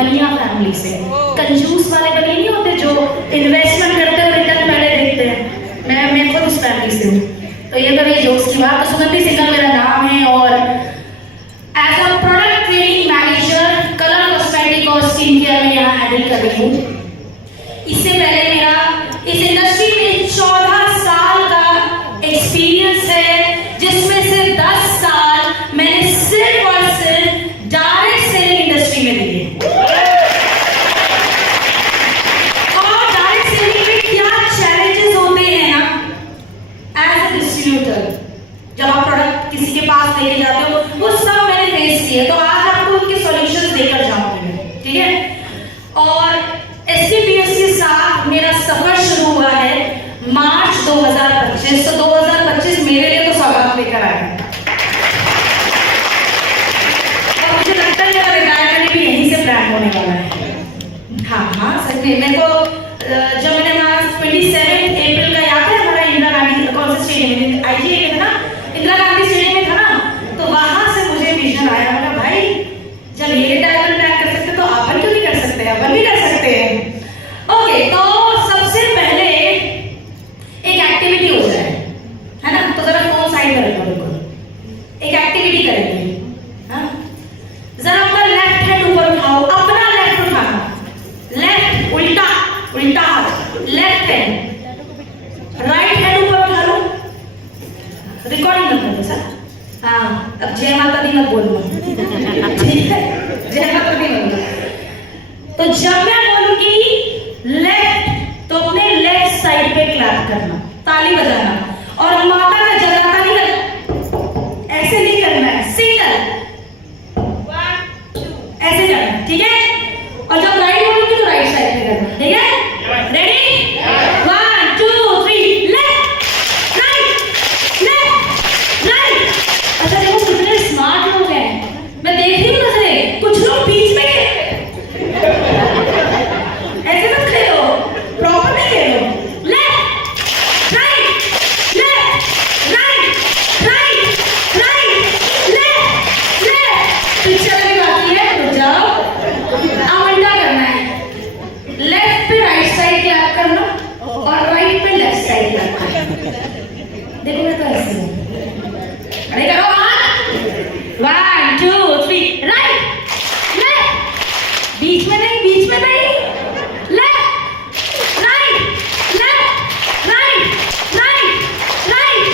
बनिया फैमिली से, कंजूस वाले बनिए नहीं होते जो इन्वेस्टमेंट करते और रिटर्न पहले देखते हैं, मैं खुद उस फैमिली से हूँ। तो ये तो मेरी जोक्स की बात। तो सुगंधी सिंघल मेरा नाम है और as a product training manager colour cosmetic और स्किन केयर में यहाँ हैंडल कर रही हूँ। इससे पहले मेरा इस इंडस्ट्री में 14 साल का एक्सपीरियंस है, जिसमें से 10 साल मैंने सिर्फ और सिर्फ डायरेक्ट सेलिंग इंडस्ट्री में दिए। और डायरेक्ट सेलिंग में क्या चैलेंजेस होते हैं ना एज अ डिस्ट्रीब्यूटर, जब आप प्रोडक्ट किसी के पास लेके जाते हो, वो सब मैंने फेस किए। तो आज आपको उनके सॉल्यूशंस देकर जाऊंगी, ठीक है। और SCPS के साथ मेरा सफर शुरू हुआ है मार्च 2025। तो 2025 मेरे लिए तो सौगात लेकर आया है और मुझे लगता है मेरा रिटायरमेंट भी यहीं से प्लान होने वाला है। हाँ सच में। मेरे को जब मैंने 27 अप्रैल का याद है, हमारा इंदिरा गांधी कौन सा स्टेडियम में IGA में था ना, इंदिरा गांधी स्टेडियम में था ना, तो वहां से मुझे विजन आया। मैंने भाई जब ये रिटायरमेंट प्लान कर सकते तो अपन क्यों नहीं कर सकते, अपन भी कर सकते हैं। ओके, तो सबसे पहले एक एक्टिविटी हो जाए, है ना। तो जरा फोन साइड कर लो, बिल्कुल एक एक्टिविटी करेंगे। हाँ, जरा अपना लेफ्ट हैंड ऊपर उठाओ, अपना लेफ्ट उठाना, लेफ्ट उल्टा उल्टा हाथ, लेफ्ट हैंड, राइट हैंड ऊपर उठा लो। रिकॉर्डिंग मत करो सर। हाँ, अब जय माता दी मत बोलना, ठीक है, जय माता दी मत। तो जब मैं बोलूंगी लेफ्ट, तो अपने लेफ्ट साइड पे क्लैप करना, ताली बजाना, और माता का जगाता नहीं करना, ऐसे नहीं करना है, सिंगल 1 2 ऐसे करना, ठीक है। और जब राइट बोलूंगी तो राइट साइड पे करना, ठीक है। Ready 1 2 3 left right left right. अच्छा देखो कितने स्मार्ट लोग हैं, मैं देख रही हूँ ना से कुछ लोग बीच में ऐसे मत खड़े हो, प्रॉपर नहीं खड़े हो। Left right left right right right left left. Picture में बाकी है, रुक जाओ। अब उल्टा करना है, लेफ्ट पे राइट साइड क्लैप करना और राइट पे लेफ्ट साइड क्लैप करना। देखो मैं तो ऐसे अरे करो 1 2 3 राइट लेफ्ट, बीच में नहीं, बीच में नहीं, left right left right right right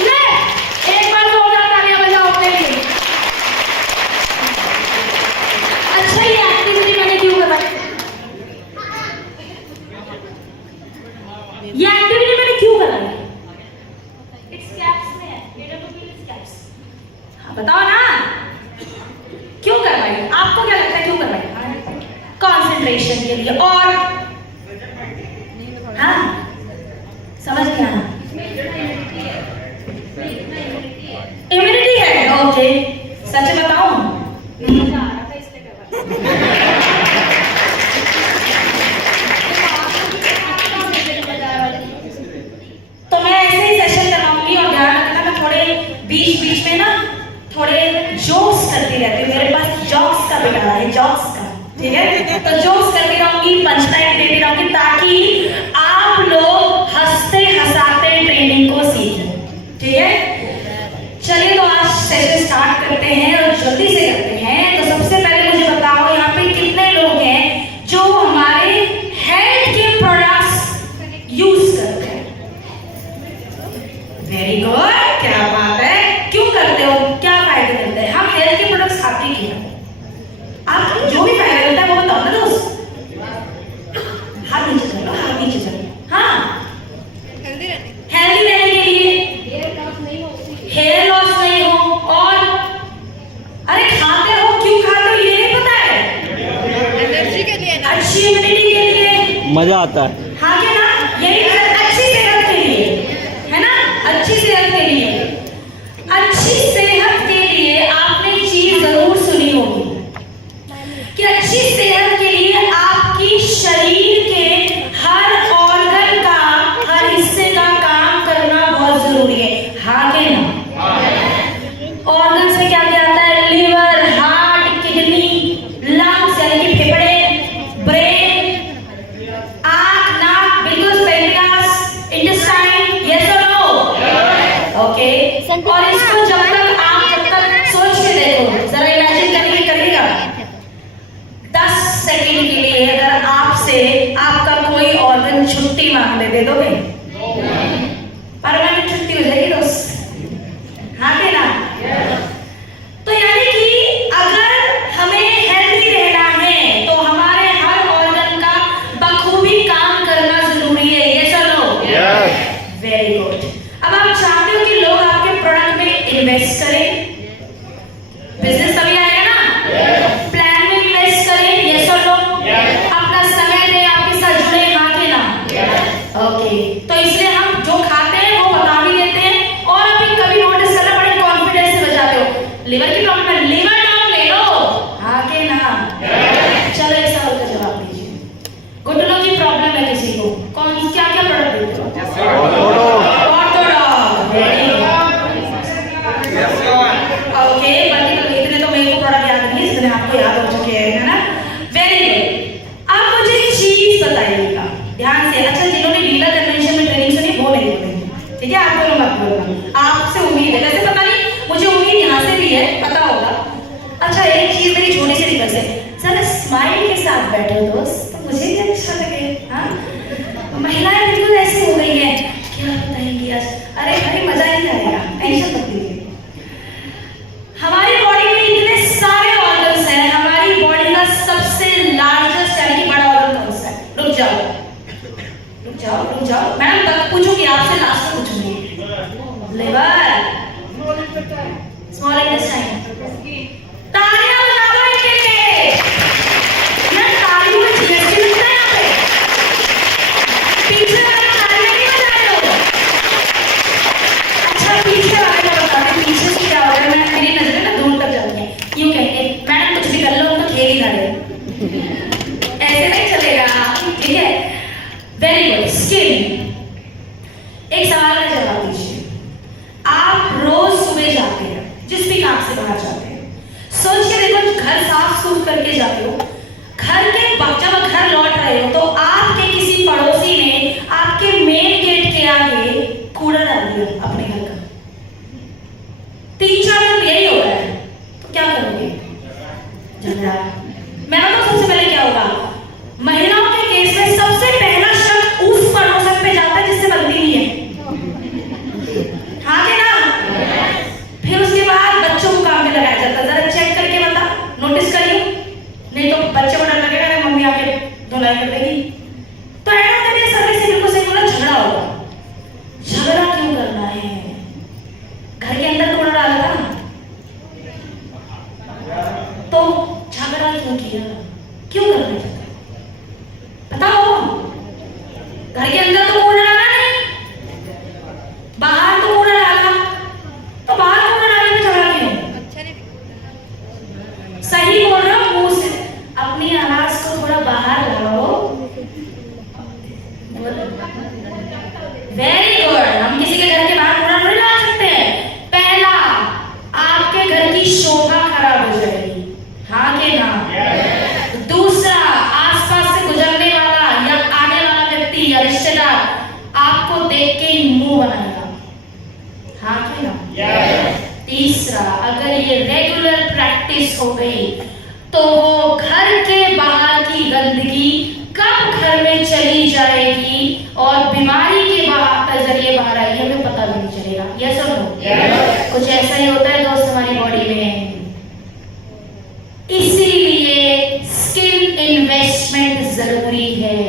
left. एक बार जोरदार तालियां बजाओ अपने लिए। अच्छा ये एक्टिविटी मैंने क्यों करवाई, ये एक्टिविटी मैंने क्यों करवाई? इट्स कैप्स में है, इट्स कैप्स। हाँ बताओ ना क्यों करवाई, आपको क्या लगता है क्यों करवाई? कंसंट्रेशन के लिए। और हाँ समझ गया ना, इम्यूनिटी है। ओके सच बताऊं, तो मैं ऐसे ही सेशन कराऊंगी और ध्यान रखना मैं थोड़े बीच बीच में ना थोड़े जोक्स करती रहती हूँ। मेरे पास जॉक्स का बिगाड़ा है, जॉक्स का, ठीक है। तो जोक्स करती रहूंगी, पंचलाइन देती रहूंगी, ताकि आप लोग हंसते हंसाते ट्रेनिंग को सीखें, ठीक है। चलिए तो आज सेशन स्टार्ट करते हैं और जल्दी से करते हैं। तो सबसे पहले मुझे बताओ यहाँ पे कितने लोग हैं जो हमारे हेल्थ के प्रोडक्ट्स यूज करते हैं? वेरी गुड, क्या बात है। क्यों करते हो, क्या फायदे मिलते हैं? हम हेल्थ के प्रोडक्ट्स खाते ही हैं, आप जो भी फायदा मिलता है वो बताओ ना दोस्त। हाथ नीचे चलो, हाथ नीचे चलो। हाँ, हेल्दी रहने के लिए, हेयर लॉस नहीं हो, और अरे खाते हो, क्यों खाते हो ये नहीं पता है? एनर्जी के लिए, अच्छी इम्यूनिटी के लिए, मजा आता है। हाँ क्या ना, यही अच्छी सेहत के लिए, है ना, अच्छी सेहत के लिए। अच्छी सेहत के लिए आपने चीज जरूर सुनी होगी कि अच्छी सेहत के लिए आपकी शरीर के हर ऑर्गन का, हर हिस्से का काम करना बहुत जरूरी है। हाँ के ना? ऑर्गन से क्या क्या आता है? लिवर, हार्ट, किडनी, लंग्स यानी कि फेफड़े, मांग ले, दे दोगे? परमानेंट छुट्टी हो जाएगी दोस्त, हाँ के ना? तो यानी कि अगर हमें हेल्दी रहना है तो हमारे हर ऑर्गन का बखूबी काम करना जरूरी है, ये चलो। Very good. अब आप चाहते हो कि लोग आपके प्रोडक्ट में इन्वेस्ट करें, बिजनेस तभी आएगा ना। प्लान में इन्वेस्ट करें, ये चलो। अपना समय दें, आपके साथ जुड़े, हाँ के ना? ओके। तो इसलिए हम जो खाते हैं वो बता भी देते हैं, और अभी कभी नोटिस करना, बड़े कॉन्फिडेंस से बजाते हो, लिवर की प्रॉब्लम है, लिवर डाउन ले लो, हाँ के ना? चलो एक सवाल का जवाब दीजिए। घुटनों की प्रॉब्लम है किसी को, कौन क्या क्या प्रोडक्ट देते हो? ऑर्थोडॉग। Very good. ओके, बाकी इतने तो मेरे को प्रोडक्ट याद नहीं, इसलिए आपको याद हो चुके हैं, है ना? Very good. अब मुझे चीज बताइएगा ध्यान से। अच्छा, जिन्होंने डीलर कन्वेंशन में ट्रेनिंग सुनी वो नहीं बोलेंगे, ठीक है? आप दोनों मत बोलना, आपसे उम्मीद है। वैसे पता नहीं, मुझे उम्मीद यहाँ से भी है, पता होगा। अच्छा, एक चीज मेरी छोटी सी रिक्वेस्ट है, सर स्माइल के साथ बैठो दोस्त, तो मुझे भी अच्छा लगे। हाँ, महिलाएं बिल्कुल ऐसी हो गई है, क्या बताएंगी आज? अरे भाई मजा ही आएगा, टेंशन मत लीजिए। हमारी बॉडी में इतने सारे ऑर्गन्स हैं, हमारी बॉडी का सबसे लार्जेस्ट यानी कि बड़ा ऑर्गन कौन सा है? रुक जाओ रुक जाओ रुक जाओ, मैडम तक पूछूंगी, आपसे लास्ट में पूछूंगी। Liver, small intestine. तालियां बजा दो इनके लिए। यार तालियों में जीएसटी लगता है यहाँ पे, पीछे वाले तालियां नहीं बजा रहे हो। अच्छा, पीछे वाले को बता दें, पीछे से क्या हो रहा है, मैं मेरी नजरें ना दूर तक जाती हैं, यूं कहेंगे मैडम कुछ भी कर लो, उनको खेल ही ना ले, ऐसे नहीं चलेगा, ठीक है? Very good. स्किन, एक सवाल का जवाब दीजिए। आप रोज सुबह जाते हैं, जिस भी काम से बाहर जाते हैं, सोच के देखो, घर साफ सूफ करके जाते हो, घर के जब घर लौट रहे हो तो आपके किसी पड़ोसी ने आपके मेन गेट के आगे कूड़ा डाल दिया अपने घर का, 3-4 दिन यही हो रहा है, तो क्या करोगे? झगड़ा। मैं तो सबसे पहले क्या होगा, महिलाओं के केस में सबसे पहला शक उस पड़ोसन पे जाता है जिससे बनती नहीं है, हाँ के ना? फिर उसके बाद बच्चों को काम में लगाया जाता है, जरा चेक करके बता, नोटिस करियो, नहीं तो बच्चे को डर लगेगा मम्मी आके धुलाई कर देगी। तो ऐसा करके सर्विस सिविल को सही बोला, झगड़ा होगा। झगड़ा क्यों करना है? घर के अंदर कूड़ा डाला था तो झगड़ा क्यों किया? क्यों करना है? बताओ। घर के अंदर तो कूड़ा डाला नहीं, बाहर तो कूड़ा डाला, तो बाहर कूड़ा डालने में झगड़ा क्यों? सही बोल रहे हो, मुंह से अपनी आवाज को थोड़ा बाहर लाओ। Very good. हम किसी के घर के बाहर कूड़ा नहीं डाल सकते हैं। पहला, आपके घर की शोभा खराब हो जाएगी, हाँ के ना? दूसरा, आसपास से गुजरने वाला या आने वाला व्यक्ति या रिश्तेदार आपको देख के मुंह बनाएगा, हाँ के ना? तीसरा, अगर ये रेगुलर प्रैक्टिस हो गई तो वो घर के बाहर की गंदगी कब घर में चली जाएगी और बीमारी के जरिए बाहर आएगी, हमें पता भी नहीं चलेगा। ये सब कुछ ऐसा ही होता है दोस्त हमारी बॉडी में। इसीलिए स्किन इन्वेस्टमेंट जरूरी है,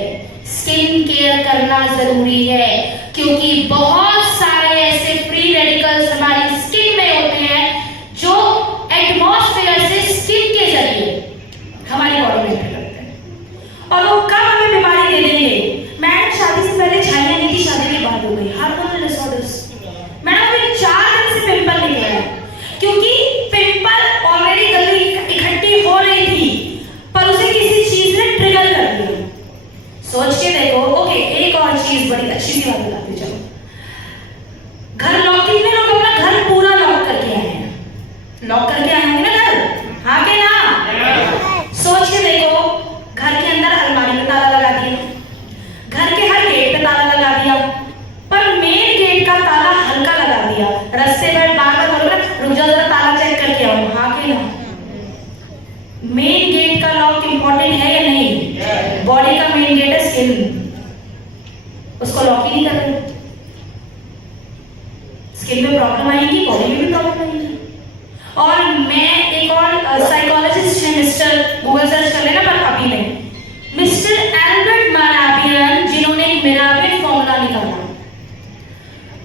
स्किन केयर करना जरूरी है, क्योंकि बहुत सारे ऐसे फ्री रेडिकल्स हमारी स्किन में होते हैं जो एटमॉस्फेयर से स्किन के जरिए हमारी बॉडी में एंटर करते हैं, और वो कब हमें बीमारी दे देंगे। मैडम शादी से पहले छाइयां नहीं थी, शादी के बाद हो गई, हार्मोनल डिसऑर्डर्स। मैडम अभी 4 दिन से पिंपल निकला है, क्योंकि पिंपल ऑलरेडी गंदगी इकट्ठी हो रही थी, पर उसे किसी चीज ने ट्रिगर कर दिया। सोच के देखो। ओके, एक और चीज बड़ी अच्छी सी बात बताती हूं। घर लॉक, कितने लोग अपना घर पूरा लॉक करके आए हैं? लॉक करके आए होंगे ना घर, हाँ के ना? सोच के देखो, घर के अंदर अलमारी में ताला लगा दिया, घर के हर गेट पे ताला लगा दिया, पर मेन गेट का ताला हल्का लगा दिया। रास्ते में बार बार बोलो ना, रुक जाओ जरा ताला चेक करके आओ, हाँ के ना? मेन गेट का लॉक इंपॉर्टेंट है या नहीं? बॉडी का मेन गेट है स्किन, उसको लॉक ही नहीं कर रहे। स्किन में प्रॉब्लम आएगी, बॉडी में भी प्रॉब्लम आएगी। और मैं एक और साइकोलॉजिस्ट है, मिस्टर, गूगल सर्च कर लेना, पर अभी नहीं, मिस्टर एल्बर्ट मराबियन, जिन्होंने एक मिराबियन फॉर्मूला निकाला।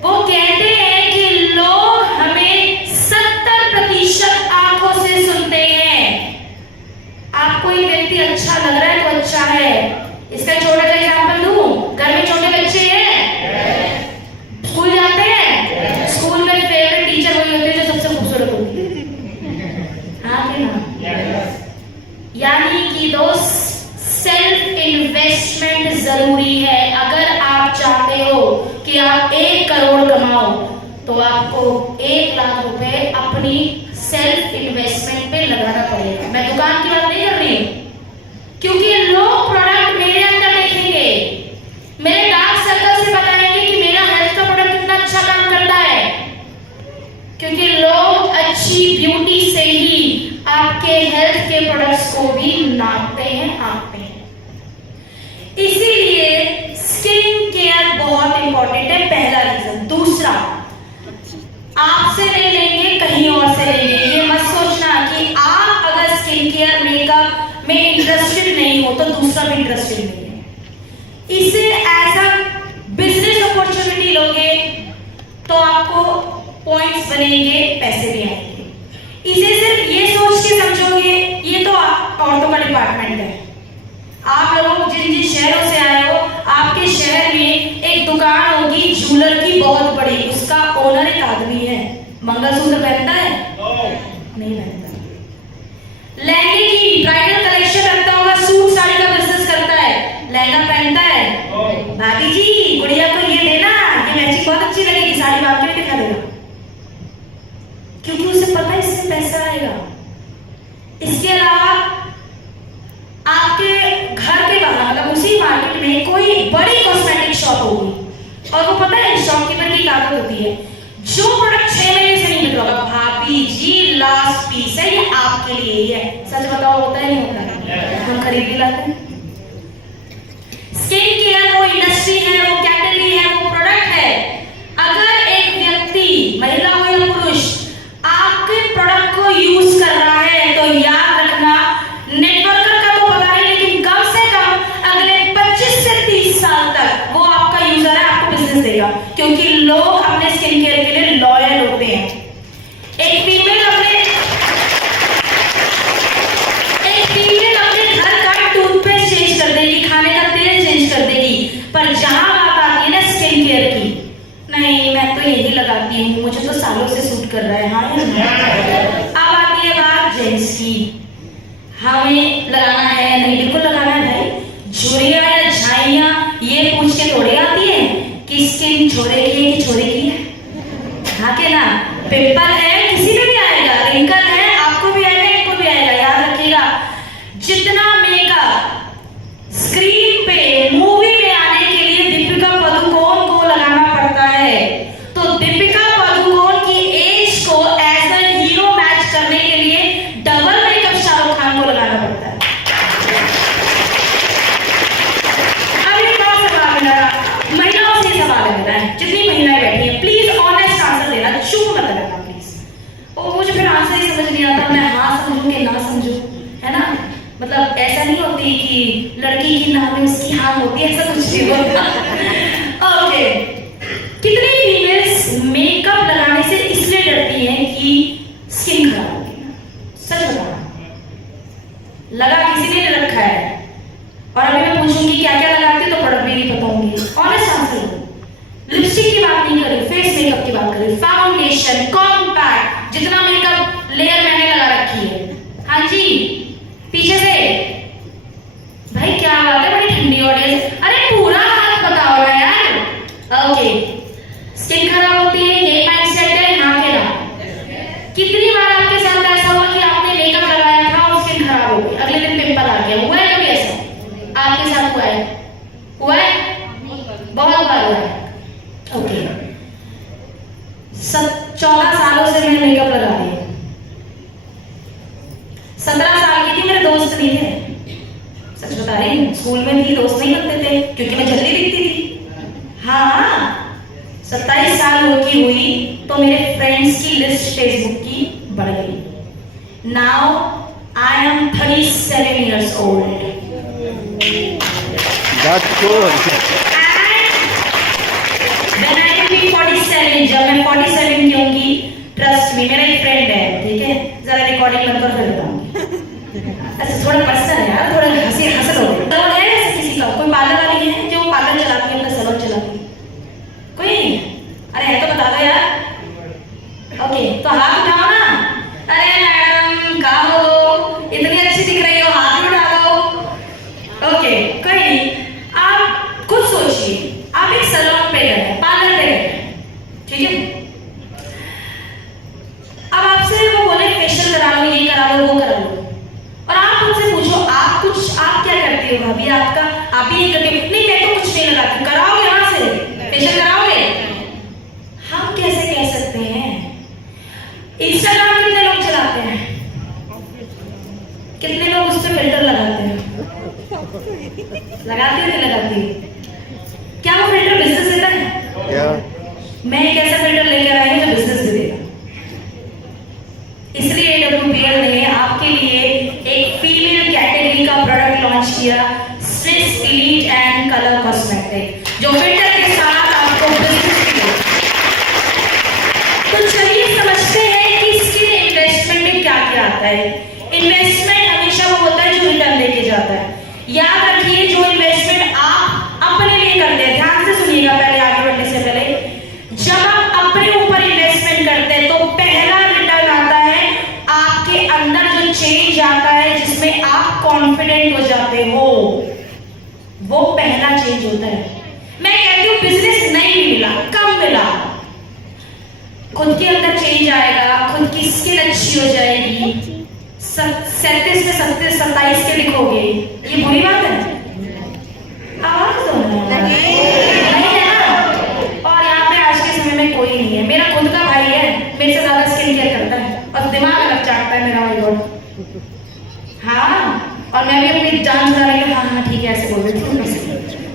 वो कहते हैं कि लोग हमें 70% आंखों से सुनते हैं। आपको ये व्यक्ति अच्छा लग रहा है तो अच्छा है। इसका छोटा सा एग्जांपल दूं, घर में छोटे बच्चे हैं, स्कूल जाते हैं, स्कूल में फेवरेट टीचर वही होते हैं जो सबसे खूबसूरत होती है, हाँ कि ना? यानी कि दोस्त, सेल्फ इन्वेस्टमेंट जरूरी है। अगर आप चाहते हो कि आप 1 करोड़ कमाओ तो आपको 1 लाख रुपए अपनी सेल्फ इन्वेस्टमेंट पे लगाना पड़ेगा। मैं दुकान की बात नहीं कर रही हूँ, क्योंकि लोग प्रोडक्ट मेरे अंदर देखेंगे, मेरे डार्क सर्कल से बताएंगे कि मेरा हेल्थ का प्रोडक्ट कितना अच्छा काम करता है, क्योंकि लोग अच्छी ब्यूटी से ही आपके हेल्थ के प्रोडक्ट्स को भी नापते हैं, आंकते हैं। इसीलिए स्किन केयर बहुत इंपॉर्टेंट है, पहला रीजन। दूसरा, आपसे नहीं लेंगे, कहीं और से लेंगे। ये मत सोचना कि आप अगर स्किन केयर मेकअप में इंटरेस्टेड नहीं हो तो दूसरा भी इंटरेस्टेड नहीं है। इसे एज अ बिजनेस अपॉर्चुनिटी लोगे तो आपको पॉइंट्स बनेंगे, पैसे भी आएंगे। इसे सिर्फ ये सोच के समझोगे, ये तो औरतों का डिपार्टमेंट है। आप लोग जिन जिन शहरों से आए हो, आपके शहर में एक दुकान होगी ज्वेलर की बहुत बड़ी, उसका ओनर एक आदमी है। मंगलसूत्र पहनता है? नहीं पहनता। लहंगे की ब्राइडल कलेक्शन रखता होगा, सूट साड़ी का बिजनेस करता है, लहंगा पहनता है। भाभी जी, गुड़िया को ये देना, ये मैचिंग बहुत अच्छी लगेगी, साड़ी बाप के दिखा देगा, क्योंकि उसे पता है इससे पैसा आएगा। इसके अलावा आपके घर के बाहर, मतलब उसी मार्केट में कोई बड़ी कॉस्मेटिक शॉप होगी, और वो पता है शॉपकीपर की आदत होती है, जो प्रोडक्ट 6 महीने से नहीं निकला, भाभी जी लास्ट पीस है, ये आपके लिए ही है। सच बताओ, होता है नहीं होता? हम खरीद भी लाते हैं। स्किन केयर वो इंडस्ट्री है, वो कैटेगरी है, वो प्रोडक्ट है। अगर एक व्यक्ति, महिला हो या पुरुष, आपके प्रोडक्ट को यूज कर रहा है तो याद रखना, नेटवर्कर का तो पता नहीं, लेकिन कम से कम अगले 25 से 30 साल तक वो आपका यूजर है, आपको बिजनेस देगा, क्योंकि लोग अपने स्किन केयर के लिए लॉयल होते हैं। एक फीमेल अपने घर का टूथपेस्ट चेंज कर देगी, खाने का तेल चेंज कर देगी, पर जहां बात आती है ना स्किन केयर की, नहीं मैं तो यही लगाती हूँ, मुझे तो सालों से सूट कर रहा है। हाँ, अब आती है बात जेंट्स की, हमें लगाना है नहीं, बिल्कुल लगाना है भाई। झुर्रियां या झाइयां ये पूछ के थोड़ी आती है कि स्किन छोरे की है कि छोरे की है, हाँ के ना? पिंपल है, किसी में भी आएगा, रिंकल है, आपको भी आएगा, इनको भी आएगा। याद रखिएगा, जितना मेकअप स्क्रीन पे मूवी में आने के लिए दीपिका पादुकोण को लगाना पड़ता है, तो दीपिका पादुकोण की एज को एज अ हीरो मैच करने के लिए डबल मेकअप शाहरुख खान को लगाना पड़ता है। अब एक बात सवाल मेरा, महिलाओं से सवाल है मेरा, जितनी महिलाएं बैठी हैं प्लीज ऑनेस्ट आंसर देना, चुप मत करना प्लीज। और मुझे फिर आंसर ही समझ नहीं आता, मैं हाँ समझूं कि ना समझूं, है ना? मतलब ऐसा नहीं होती कि लड़की की ना में उसकी हाँ होती है, ऐसा कुछ नहीं होता। ओके, कितनी फीमेल्स मेकअप लगाने से इसलिए डरती हैं कि स्किन खराब होगी? सच बताना, लगा किसी ने रखा है, और अभी मैं पूछूंगी क्या क्या लगाती तो प्रोडक्ट भी नहीं पता होंगी। ऑनेस्ट आंसर दो। लिपस्टिक की बात नहीं करी, फेस मेकअप की बात करी, फाउंडेशन, कॉम्पैक्ट, जितना मेकअप लेयर मैंने लगा रखी है। हाँ जी, पीछे से भाई क्या बात है, बड़ी ठंडी ऑडियंस, अरे पूरा हाथ बताओ ना यार। ओके, स्किन खराब होती है, यही माइंडसेट है, हाँ के ना? कितनी बार आपके साथ ऐसा हुआ कि आपने मेकअप लगाया था और स्किन खराब हो गई, अगले दिन पिंपल आ गया? हुआ है कभी ऐसा? आपके साथ हुआ है? हुआ है? बहुत बार हुआ है। ओके, 14 सालों से मैंने मेकअप लगा लिया। 17 साल की थी, मेरे दोस्त नहीं थे, सच बता रही हूँ, स्कूल में भी दोस्त नहीं बनते थे क्योंकि मैं जल्दी दिखती थी। हाँ, 27 साल की हुई तो मेरे फ्रेंड्स की लिस्ट फेसबुक की बढ़ गई। Now I am 37 years old. That's good. When I will be 47, जब मैं 47 की होंगी, ट्रस्ट मी, मेरा एक फ्रेंड है, ठीक है, जरा रिकॉर्डिंग बंद कर फिर बताऊंगी। अच्छा थोड़ा पर्सनल है यार, थोड़ा हंसी हंसल हो गई। तो है ऐसे किसी का कोई पार्लर वाली है जो पार्लर चलाती है, अपना सैलून चलाती है? कोई नहीं? अरे है तो बता दो यार। ओके तो हाथ उठाओ ना। अरे मैडम कहाँ हो, इतनी अच्छी दिख रही हो, हाथ उठा दो। ओके कोई नहीं, आप खुद सोचिए, आप एक सैलून पे गए, पार्लर पे गए, ठीक है, अब आपसे वो बोले फेशियल करा लो, ये करा लो, वो करा लो, और आप उनसे पूछो आप क्या करती हो भाभी, आप भी ये करती हो? नहीं मैं तो कुछ नहीं लगाती। कराओगे यहाँ से फेशियल कराओगे? हम कैसे कह सकते हैं? इंस्टाग्राम कितने लोग चलाते हैं, कितने लोग उस पर फिल्टर लगाते हैं? लगाते नहीं लगाती? क्या वो फिल्टर बिजनेस देता है? मैं एक ऐसा फिल्टर लेकर आई हूँ जो बिजनेस दे देगा। इसलिए WPL ने आपके लिए एक फीमेल कैटेगरी का प्रोडक्ट लॉन्च किया, Swiss elite and colour cosmetic, जो फिल्टर के साथ आपको बिजनेस की। तो चलिए समझते हैं कि स्किन इन्वेस्टमेंट में क्या क्या आता है। इन्वेस्टमेंट हमेशा वो होता है जो रिटर्न देके जाता है। याद रखिए, जो इन्वेस्टमेंट आप अपने लिए करते हैं, ध्यान से सुनिएगा पहले, आगे बढ़ने से पहले, जब आप अपने ऊपर इन्वेस्टमेंट करते हैं तो पहला रिटर्न आता है आपके अंदर जो चेंज आता है, जिसमें आप कॉन्फिडेंट हो जाते हो, वो पहला चेंज होता है। मैं कहती हूँ बिजनेस नहीं मिला, कम मिला, खुद के अंदर चेंज आएगा, खुद की स्किन अच्छी हो जाएगी, 37 में 27 के लिखोगे, ये बुरी बात है? आवाज दो नहीं है ना? और यहाँ पे आज के समय में कोई नहीं है। मेरा खुद का भाई है, मेरे से ज्यादा स्किन केयर करता है और दिमाग अलग चाटता है मेरा भाई बहुत। हाँ, और मैं भी अपनी जान छुड़ा रही हूँ, हाँ ठीक है ऐसे बोल रही थी,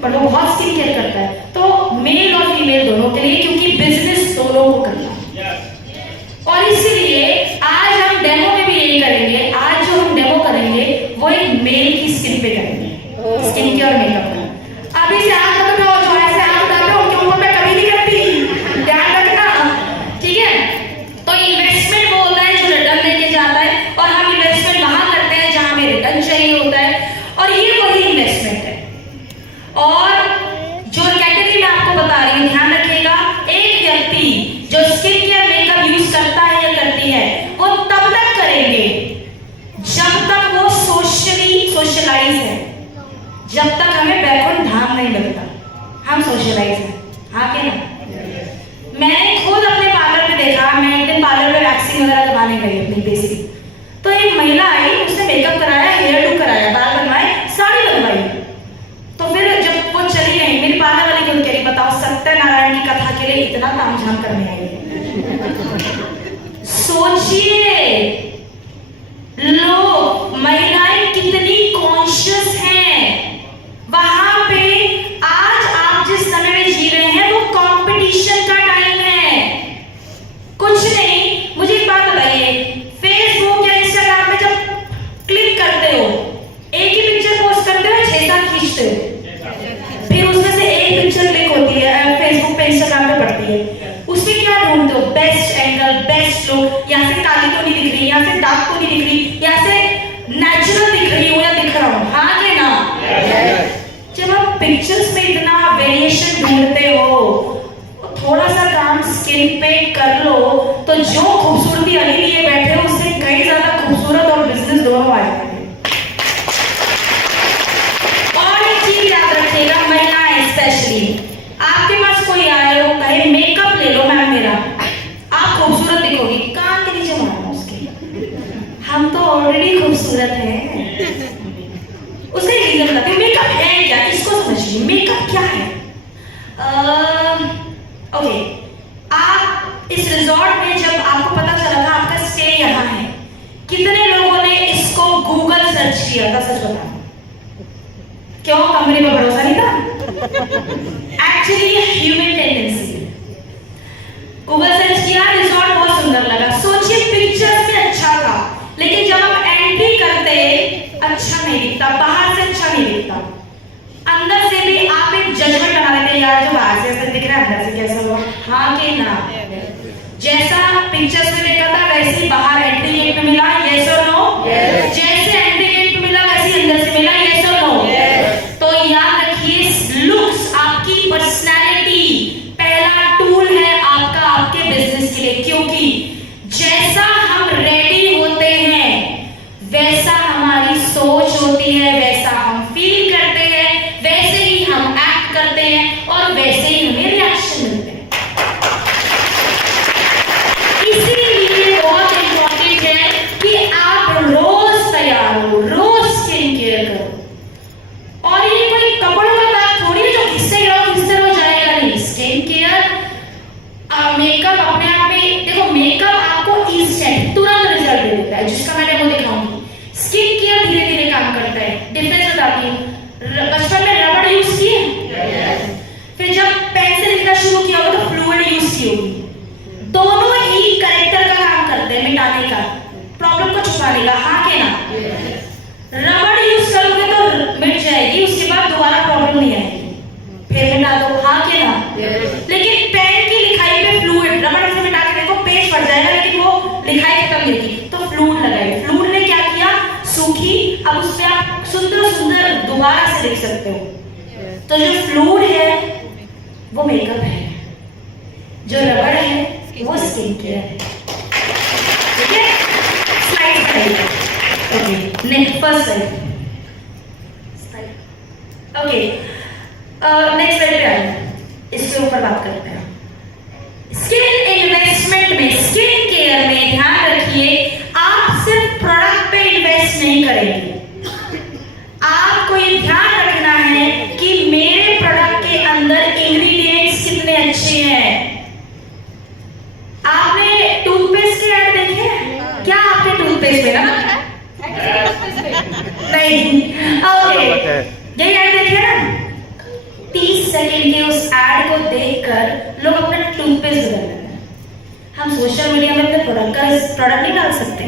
पर वो बहुत स्किन केयर करता है। तो मेल और फीमेल दोनों के लिए, क्योंकि बिजनेस दोनों को करना है। और इसीलिए आज हम डेमो में भी यही करेंगे। आज जो हम डेमो करेंगे वो एक मेल की स्किन पे करेंगे, स्किन केयर और मेकअप का। अभी से आप मत उठाओ, जो ऐसे आप उठाते हो उनके ऊपर मैं कभी नहीं करती, ध्यान रखना, ठीक है? तो इन्वेस्टमेंट वो होता है जो रिटर्न लेके जाता है, और हम इन्वेस्टमेंट वहां करते हैं जहां हमें रिटर्न चाहिए होता है, और ये वही इन्वेस्टमेंट है। और जो कैटेगरी मैं आपको बता रही हूँ, ध्यान रखिएगा, एक व्यक्ति जो स्किन केयर मेकअप यूज करता है या करती है, वो तब तक करेंगे जब तक वो सोशलाइज है, जब तक हमें बैकग्राउंड धाम नहीं लगता, हम सोशलाइज हैं। हाँ क्या ना? मैंने खुद अपने पार्लर में देखा, मैं एक दिन पार्लर में वैक्सीन वगैरह करवाने गई अपनी बेसिक, तो एक महिला आई, उसने मेकअप कराया, हेयर डू कराया, बाल बनवाए, साड़ी बनवाई। तो फिर जब वो चली गई, मेरी पार्लर वाली को कह रही, बताओ सत्यनारायण की कथा के लिए इतना तामझाम करने आई है। सोचिए लोग, महिलाएं कितनी कॉन्शियस हैं वहां पे। आज आप जिस समय में जी रहे हैं वो कंपटीशन का टाइम है, कुछ नहीं। मुझे एक बात बताइए, फेसबुक या इंस्टाग्राम पे जब क्लिक करते हो, एक ही पिक्चर पोस्ट करते हो, 6-7 खींचते हो, फिर उसमें से एक पिक्चर क्लिक होती है, फेसबुक पे इंस्टाग्राम पे पड़ती है, उसमें क्या ढूंढते हो? बेस्ट एंगल, बेस्ट लुक, यहाँ से काली तो नहीं दिख रही, यहाँ से डार्क तो नहीं दिख रही, यहाँ से नेचुरल दिख रही हूँ या दिख रहा हूँ, हाँ कि ना? जब आप पिक्चर्स में इतना वेरिएशन ढूंढते हो, थोड़ा सा काम स्किन पे कर लो तो जो खूबसूरती अली लिए बैठे हो उससे कई ज्यादा खूबसूरत और बिजनेस दोनों आ जाएंगे। और एक चीज याद रखिएगा, महिलाएं स्पेशली, आपके पास कोई आए हो कहे मेकअप ले लो मैम मेरा, आप खूबसूरत दिखोगी, कान के नीचे मारना उसके, हम तो ऑलरेडी खूबसूरत हैं। उसे रीजन बताते हैं, मेकअप है क्या, इसको समझिए, मेकअप क्या है। ओके, आप इस रिजॉर्ट में जब आपको पता चला था आपका स्टे यहाँ है, कितने लोगों ने इसको गूगल सर्च किया था? सच बताओ, क्यों? कमरे में भरोसा नहीं था? Actually human tendency. Google search किया, रिजॉर्ट बहुत सुंदर लगा, सोचिए पिक्चर्स में अच्छा था, लेकिन जब आप एंट्री करते अच्छा नहीं दिखता, बाहर से अच्छा नहीं दिखता, अंदर से भी आप एक जजमेंट बना लेते हैं, यार जो बाहर से ऐसा दिख रहा है अंदर से कैसा हुआ, हाँ कि ना। जैसा पिक्चर्स में देखा था वैसे ही बाहर एंट्री गेट पे मिला, यस और नो। जैसे एंट्री गेट पे मिला वैसे ही अंदर से मिला, यस और नो। तो याद रखिए लुक्स आपकी पर्सनैलिटी पहला टूल है आपका, आपके बिजनेस के लिए, क्योंकि जैसा हम रेडी होते हैं वैसा हमारी सोच होती है, वैसा हम फील करते हैं, वैसे ही हम एक्ट करते हैं और वैसे ही हमें रिएक्शन मिलते हैं। इसीलिए बहुत इंपॉर्टेंट है कि आप रोज तैयार हो, रोज स्किन केयर करो। और ये कोई कपड़ों का बात थोड़ी है जो घिसते रहो जाएगा, नहीं। स्किन केयर मेकअप अपने आप में, देखो मेकअप आपको इंस्टेंट तुरंत रिजल्ट दे देता है, जिसका मैं डेमो दिखाऊंगी। स्किन केयर धीरे धीरे काम करता है। डिफरेंस बताती हूँ, बचपन में रबड़ यूज किए, फिर जब पेंसिल लिखना शुरू किया होगा तो फ्लूइड यूज की होगी। दोनों ही करेक्टर का काम करते हैं, मिटाने का, प्रॉब्लम को छुपाने का, हाँ के ना। रबड़ यूज करोगे तो मिट जाएगी, उसके बाद दोबारा प्रॉब्लम नहीं आएगी, फिर मिटा दो, हाँ के ना। लेकिन पेन की लिखाई पे फ्लूइड, रबड़ से मिटा के देखो पेज फट जाएगा, लेकिन वो लिखाई खत्म नहीं की, तो फ्लूइड लगाई। फ्लूइड ने क्या किया, सूखी, अब उस पे आप सुंदर सुंदर दोबारा से लिख सकते हो। तो जो फ्लूइड है वो मेकअप है, जो रबड़ है वो स्किन केयर है। ठीक है, स्लाइड बताइए। Okay, next first slide. Okay, next slide पे आइए, इसके ऊपर बात करते हैं। स्किन इन्वेस्टमेंट में, स्किन केयर में ध्यान रखिए आप सिर्फ प्रोडक्ट पे इन्वेस्ट नहीं करेंगे, आपको ये ध्यान रखना है कि मेरे प्रोडक्ट के अंदर इंग्रेडिएंट्स कितने अच्छे हैं। आपने टूथपेस्ट के ऐड देखे हैं क्या? आपने टूथपेस्ट में ना नहीं, ओके, यही ऐड देखे ना। 30 सेकंड के उस ऐड को देखकर लोग अपना टूथपेस्ट बदल लेते हैं। हम सोशल मीडिया में अपने प्रोडक्ट नहीं डाल सकते।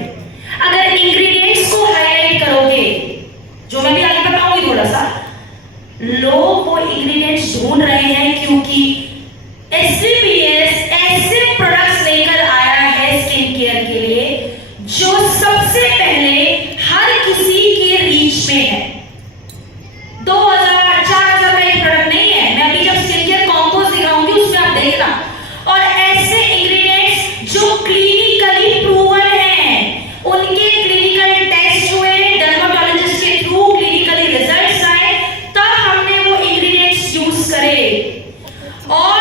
अगर इंग्रेडिएंट्स को हाईलाइट करोगे, जो मैं भी आगे बताऊंगी थोड़ा सा, लोग वो इंग्रेडिएंट्स ढूंढ रहे हैं क्योंकि SCPS ऐसे प्रोडक्ट्स लेकर आया है स्किन केयर के लिए जो सबसे पहले हर किसी के रीच में है। 2000-4000 का एक प्रोडक्ट नहीं है, मैं अभी जब स्किन केयर कॉम्पोज दिखाऊंगी उसमें आप देखना। और ऐसे इंग्रेडिएंट्स जो क्लिनिकली प्रूवन हैं, उनके क्लिनिकल टेस्ट हुए, डर्मेटोलॉजिस्ट के थ्रू क्लिनिकली रिजल्ट्स आए, तब हमने वो इंग्रेडिएंट्स यूज करे। और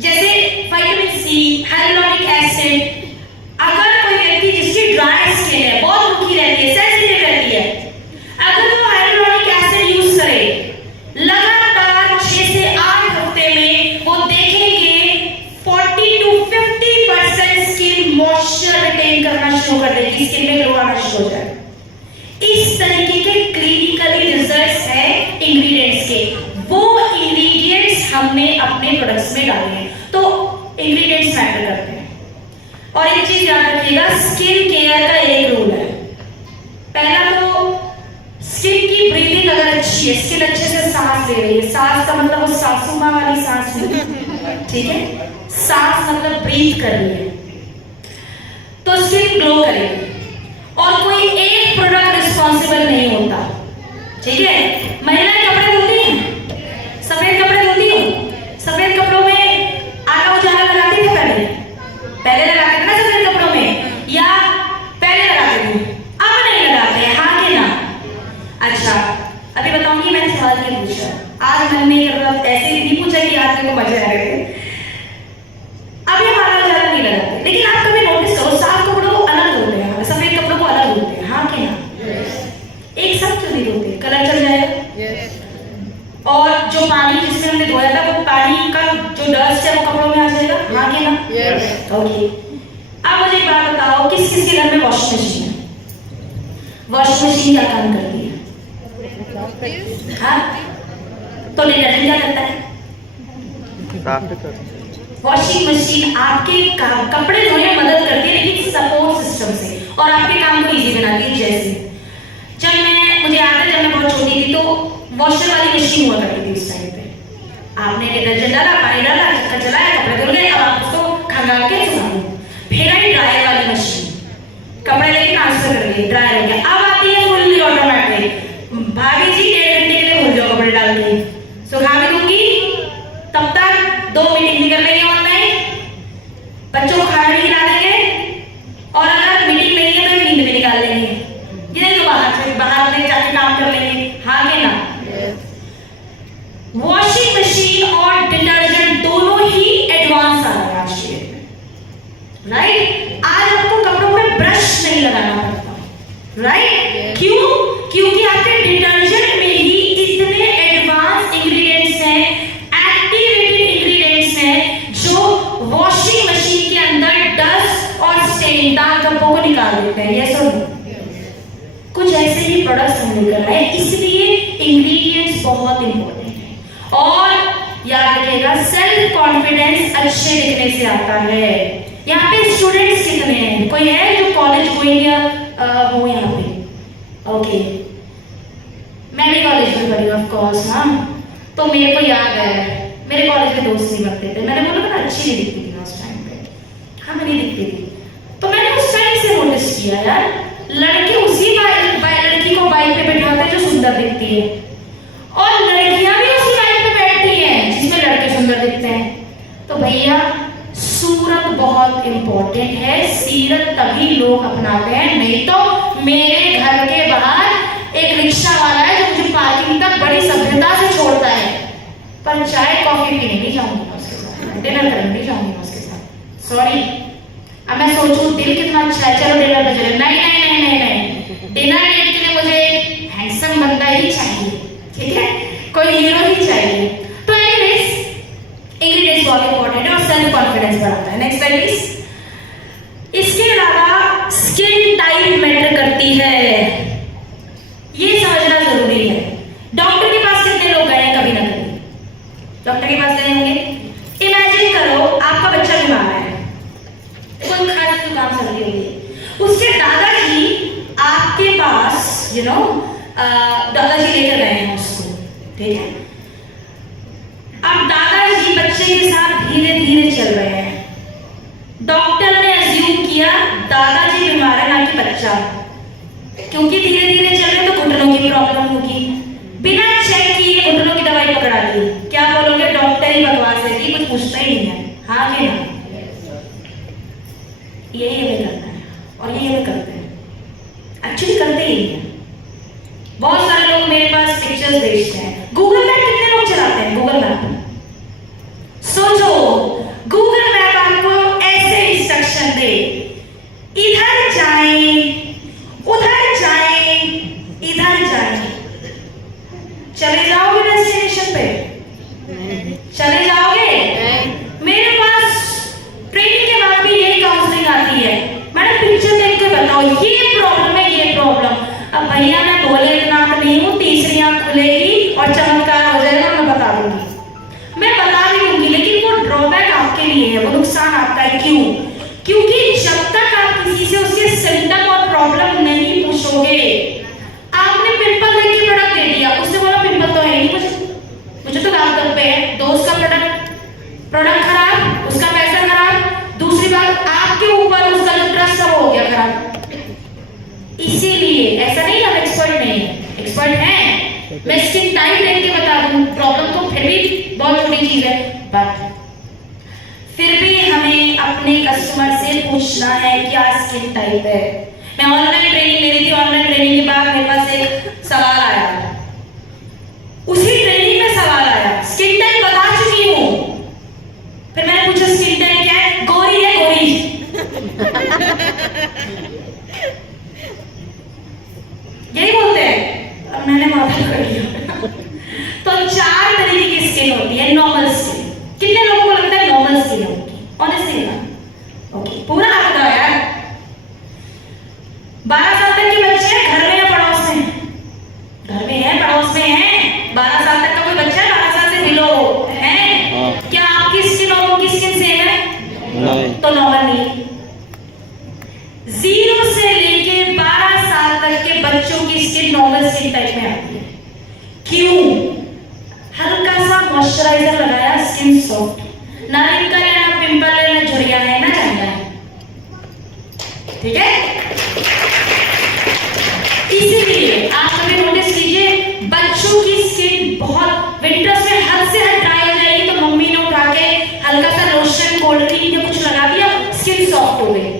जैसे विटामिन सी, हाइलुरोनिक एसिड, अगर कोई व्यक्ति जिसकी ड्राई स्किन है, बहुत रुखी रहती है, सेंसिटिव रहती है, अगर वो हाइलुरोनिक एसिड यूज करे लगातार 6 से 8 हफ्ते में, वो देखेंगे 40 to 50% स्किन मॉइस्चर रिटेन करना शुरू कर देगी, स्किन में ग्लो आना शुरू हो जाए। इस तरीके के क्लिनिकली रिजल्ट्स हैं इंग्रेडिएंट्स के, वो इंग्रेडिएंट्स हमने अपने प्रोडक्ट्स में डाले हैं। तो इंग्रेडिएंट्स मैटर करते हैं। और एक चीज याद रखिएगा, स्किन केयर का एक रूल है। पहला तो स्किन की ब्रीदिंग अगर अच्छी है, स्किन अच्छे से सांस ले रही है, सांस का मतलब वो सासू माँ वाली सांस नहीं, ठीक है, सांस मतलब ब्रीथ कर रही है, तो स्किन ग्लो करेगी। और कोई एक प्रोडक्ट रिस्पॉन्सिबल नहीं होता, ठीक है। महिलाएं कपड़े धोती हैं, सफेद कपड़े धोती हो, सफेद कपड़ों में आला उजाला लगाती थे पहले लगाते थे ना सफेद कपड़ों में, या पहले लगाते थे, अब नहीं लगाते, हाँ कि ना। अच्छा, अभी बताऊंगी मैंने सवाल नहीं पूछा, आज मन नहीं कर रहा, ऐसे ही नहीं पूछा कि आज मेरे को मजे आ रहे थे। अभी हम आला उजाला नहीं लगाते, लेकिन आप कभी नोटिस करो साफ कपड़ों को अलग धोते हैं, सफेद कपड़ों को अलग धोते हैं, हाँ कि ना। एक साथ क्यों नहीं धोते, कलर चल जाएगा। और जो पानी जिसमें हमने धोया था, वो पानी का जो डस्ट है वो कपड़ों में आ जाएगा, हाँ कि ना। ओके, अब मुझे एक बात बताओ, किस किस के घर में वॉशिंग मशीन है? वॉशिंग मशीन क्या काम करती है? हाँ, तो डिटर्जेंट क्या करता है? वॉशिंग मशीन आपके कपड़े धोने में मदद करती है, लेकिन सपोर्ट सिस्टम से, और आपके काम को इजी बनाती है। जैसे मुझे याद है जब मैं बहुत छोटी थी तो वॉशर वाली मशीन हुआ करती थी उस टाइम पे। आपने डिटर्जेंट डाला, पानी डाला, चक्का चलाया, कपड़े धुल गए, अब आप उसको खंगाल के सुखा दो। फिर आई ड्रायर वाली मशीन, कपड़े लेके ट्रांसफर कर दिए, ड्रायर हो गया। अब आती है फुल्ली ऑटोमेटिक, भाभी जी 1.5 घंटे के लिए भूल जाओ कपड़े डाल के, सुखा भी दूंगी, तब तक 2 मीटिंग भी कर लेंगे ऑनलाइन, बच्चों को खाना भी खिला देंगे, और अगर मीटिंग नहीं है तो नींद भी निकाल लेंगे, जिन्हें तो बाहर में जाके काम कर लेंगे। हाँ के ना? वॉशिंग मशीन और डिटर्जेंट दोनों ही एडवांस आ रहे हैं आज के डेट में, राइट? आज आपको कपड़ों पे ब्रश नहीं लगाना पड़ता, राइट? क्यों? क्योंकि आपके डिटर्जेंट में ही इतने एडवांस इंग्रेडिएंट्स हैं, एक्टिवेटेड इंग्रेडिएंट्स हैं, जो वॉशिंग मशीन के अंदर डस्ट और स्टेन, दाग धब्बों को निकाल देते हैं। यस और नो? कुछ ऐसे ही प्रोडक्ट्स हम लेकर आए, इसलिए इंग्रेडिएंट्स बहुत इंपॉर्टेंट है। और याद रखिएगा, सेल्फ कॉन्फिडेंस अच्छे दिखने से आता है। यहाँ पे स्टूडेंट्स कितने हैं? कोई है जो कॉलेज गोइंग हो यहाँ पे? ओके, मैं भी कॉलेज में पढ़ी ऑफ कोर्स। हाँ, तो मेरे को याद है मेरे कॉलेज में दोस्त नहीं बनते थे। मैंने बोला ना अच्छी नहीं दिखती थी उस टाइम पे। हाँ, मैं नहीं दिखती थी, तो मैंने उस टाइम से नोटिस किया यार, लड़के उसी लड़की को बाइक पे बैठाते हैं जो सुंदर दिखती है, और लड़कियां भी उसी बाइक पे बैठती हैं जिसमें लड़के सुंदर दिखते हैं। तो भैया, सूरत बहुत इंपॉर्टेंट है, सीरत तभी लोग अपनाते हैं। नहीं तो मेरे घर के बाहर एक रिक्शा वाला है जो मुझे पार्किंग तक बड़ी सभ्यता से छोड़ता है, पर चाय कॉफी पीने नहीं जाऊंगी मैं उसके साथ, डिनर करने नहीं जाऊंगी मैं उसके साथ। सॉरी, अब मैं सोचूं दिल कितना अच्छा है, चलो डिनर पे चले, नहीं नहीं नहीं नहीं नहीं, डिनर डेट के लिए मुझे हैंडसम बंदा ही चाहिए, ठीक है, कोई हीरो ही चाहिए। तो एनीवेज, इंग्रेडिएंट्स बहुत इंपॉर्टेंट है और सेल्फ कॉन्फिडेंस बढ़ाता है। Next slide please. इसके अलावा स्किन टाइप मैटर करती है, ये समझना जरूरी है। डॉक्टर के पास कितने लोग गए कभी ना कभी? डॉक्टर के पास गए होंगे। इमेजिन करो आपका बच्चा बीमार है, कोई खांसी जुकाम सर्दी हो गई, उसके दादाजी आपके पास दादाजी लेकर गए हैं उसको, ठीक है? अब दादाजी बच्चे के साथ धीरे धीरे चल रहे हैं। डॉक्टर ने अज्यूम किया दादाजी बीमार है ना कि बच्चा, क्योंकि धीरे धीरे चल रहे तो घुटनों की प्रॉब्लम होगी। बिना चेक किए घुटनों की दवाई पकड़ा दी, क्या बोलोगे? डॉक्टर ही बकवास है कि कुछ पूछता ही नहीं है। हाँ कि ना? यही हमें करना है, और यही हमें करते हैं, एक्चुअली करते ही है। बहुत सारे लोग मेरे पास पिक्चर्स भेजते हैं। गूगल मैप कितने लोग चलाते हैं? गूगल मैप सोचो, गूगल मैप आपको ऐसे इंस्ट्रक्शन दे, इधर जाएं, उधर जाएं, इधर जाएं, चले जाओगे डेस्टिनेशन पे? चले जाओगे? मेरे पास ट्रेनिंग के बाद भी यही काउंसलिंग आती है, मैडम पिक्चर देख के बताओ ये प्रॉब्लम है, ये प्रॉब्लम। अब भैया मैं बोले इतना नहीं हूँ, तीसरी आंख खुलेगी और चमत्कार हो जाएगा, मैं बता दूंगी, मैं बता भी दूंगी, लेकिन वो ड्रॉबैक आपके लिए है, वो नुकसान आपका है। क्यों? क्योंकि जब तक आप किसी से उसके सिम्टम और प्रॉब्लम नहीं पूछोगे, आपने पिंपल देख के प्रोडक्ट दे दिया, उसने बोला पिंपल तो है नहीं मुझे तो दाग धब्बे है, दोस्त का प्रोडक्ट खराब, उसका पैसा खराब, दूसरी बात आपके ऊपर उसका जो ट्रस्ट सब हो गया खराब। इसीलिए ऐसा नहीं, हम एक्सपर्ट नहीं है, एक्सपर्ट हैं, मैं स्किन टाइप देख के बता दूं, प्रॉब्लम तो फिर भी बहुत छोटी चीज है, बट फिर भी हमें अपने कस्टमर से पूछना है क्या स्किन टाइप है। मैं ऑनलाइन ट्रेनिंग ले रही थी, ऑनलाइन ट्रेनिंग के बाद मेरे पास एक सवाल आया, उसी ट्रेनिंग में सवाल आया, स्किन टाइप बता चुकी हूं, फिर मैंने पूछा स्किन टाइप क्या है? गोरी है, गोरी। यही बोलते हैं, अब मैंने माथा कर लिया। तो 4 तरीके की स्किन होती है। नॉर्मल स्किन, कितने लोगों को लगता है नॉर्मल स्किन होगी? ऑनेस्टली ना, ओके, पूरा हाथ उठाओ यार। 12 साल तक के बच्चे घर में या पड़ोस में? घर में है, पड़ोस में है। 12 साल तक का कोई बच्चा है, की स्किन नॉर्मल स्किन टाइप में आती है। क्यों? हल्का सा मॉइस्चराइजर लगाया, स्किन सॉफ्ट, ना रिंकल है, ना पिंपल है, ना झुर्रियां है, ना झाइयां है। ठीक है, इसीलिए आप कभी नोटिस कीजिए बच्चों की स्किन बहुत विंटर्स में हद से हद ड्राई हो जाएगी तो मम्मी ने उठा के हल्का सा लोशन, कोल्ड क्रीम या कुछ लगा दिया, स्किन सॉफ्ट हो गई।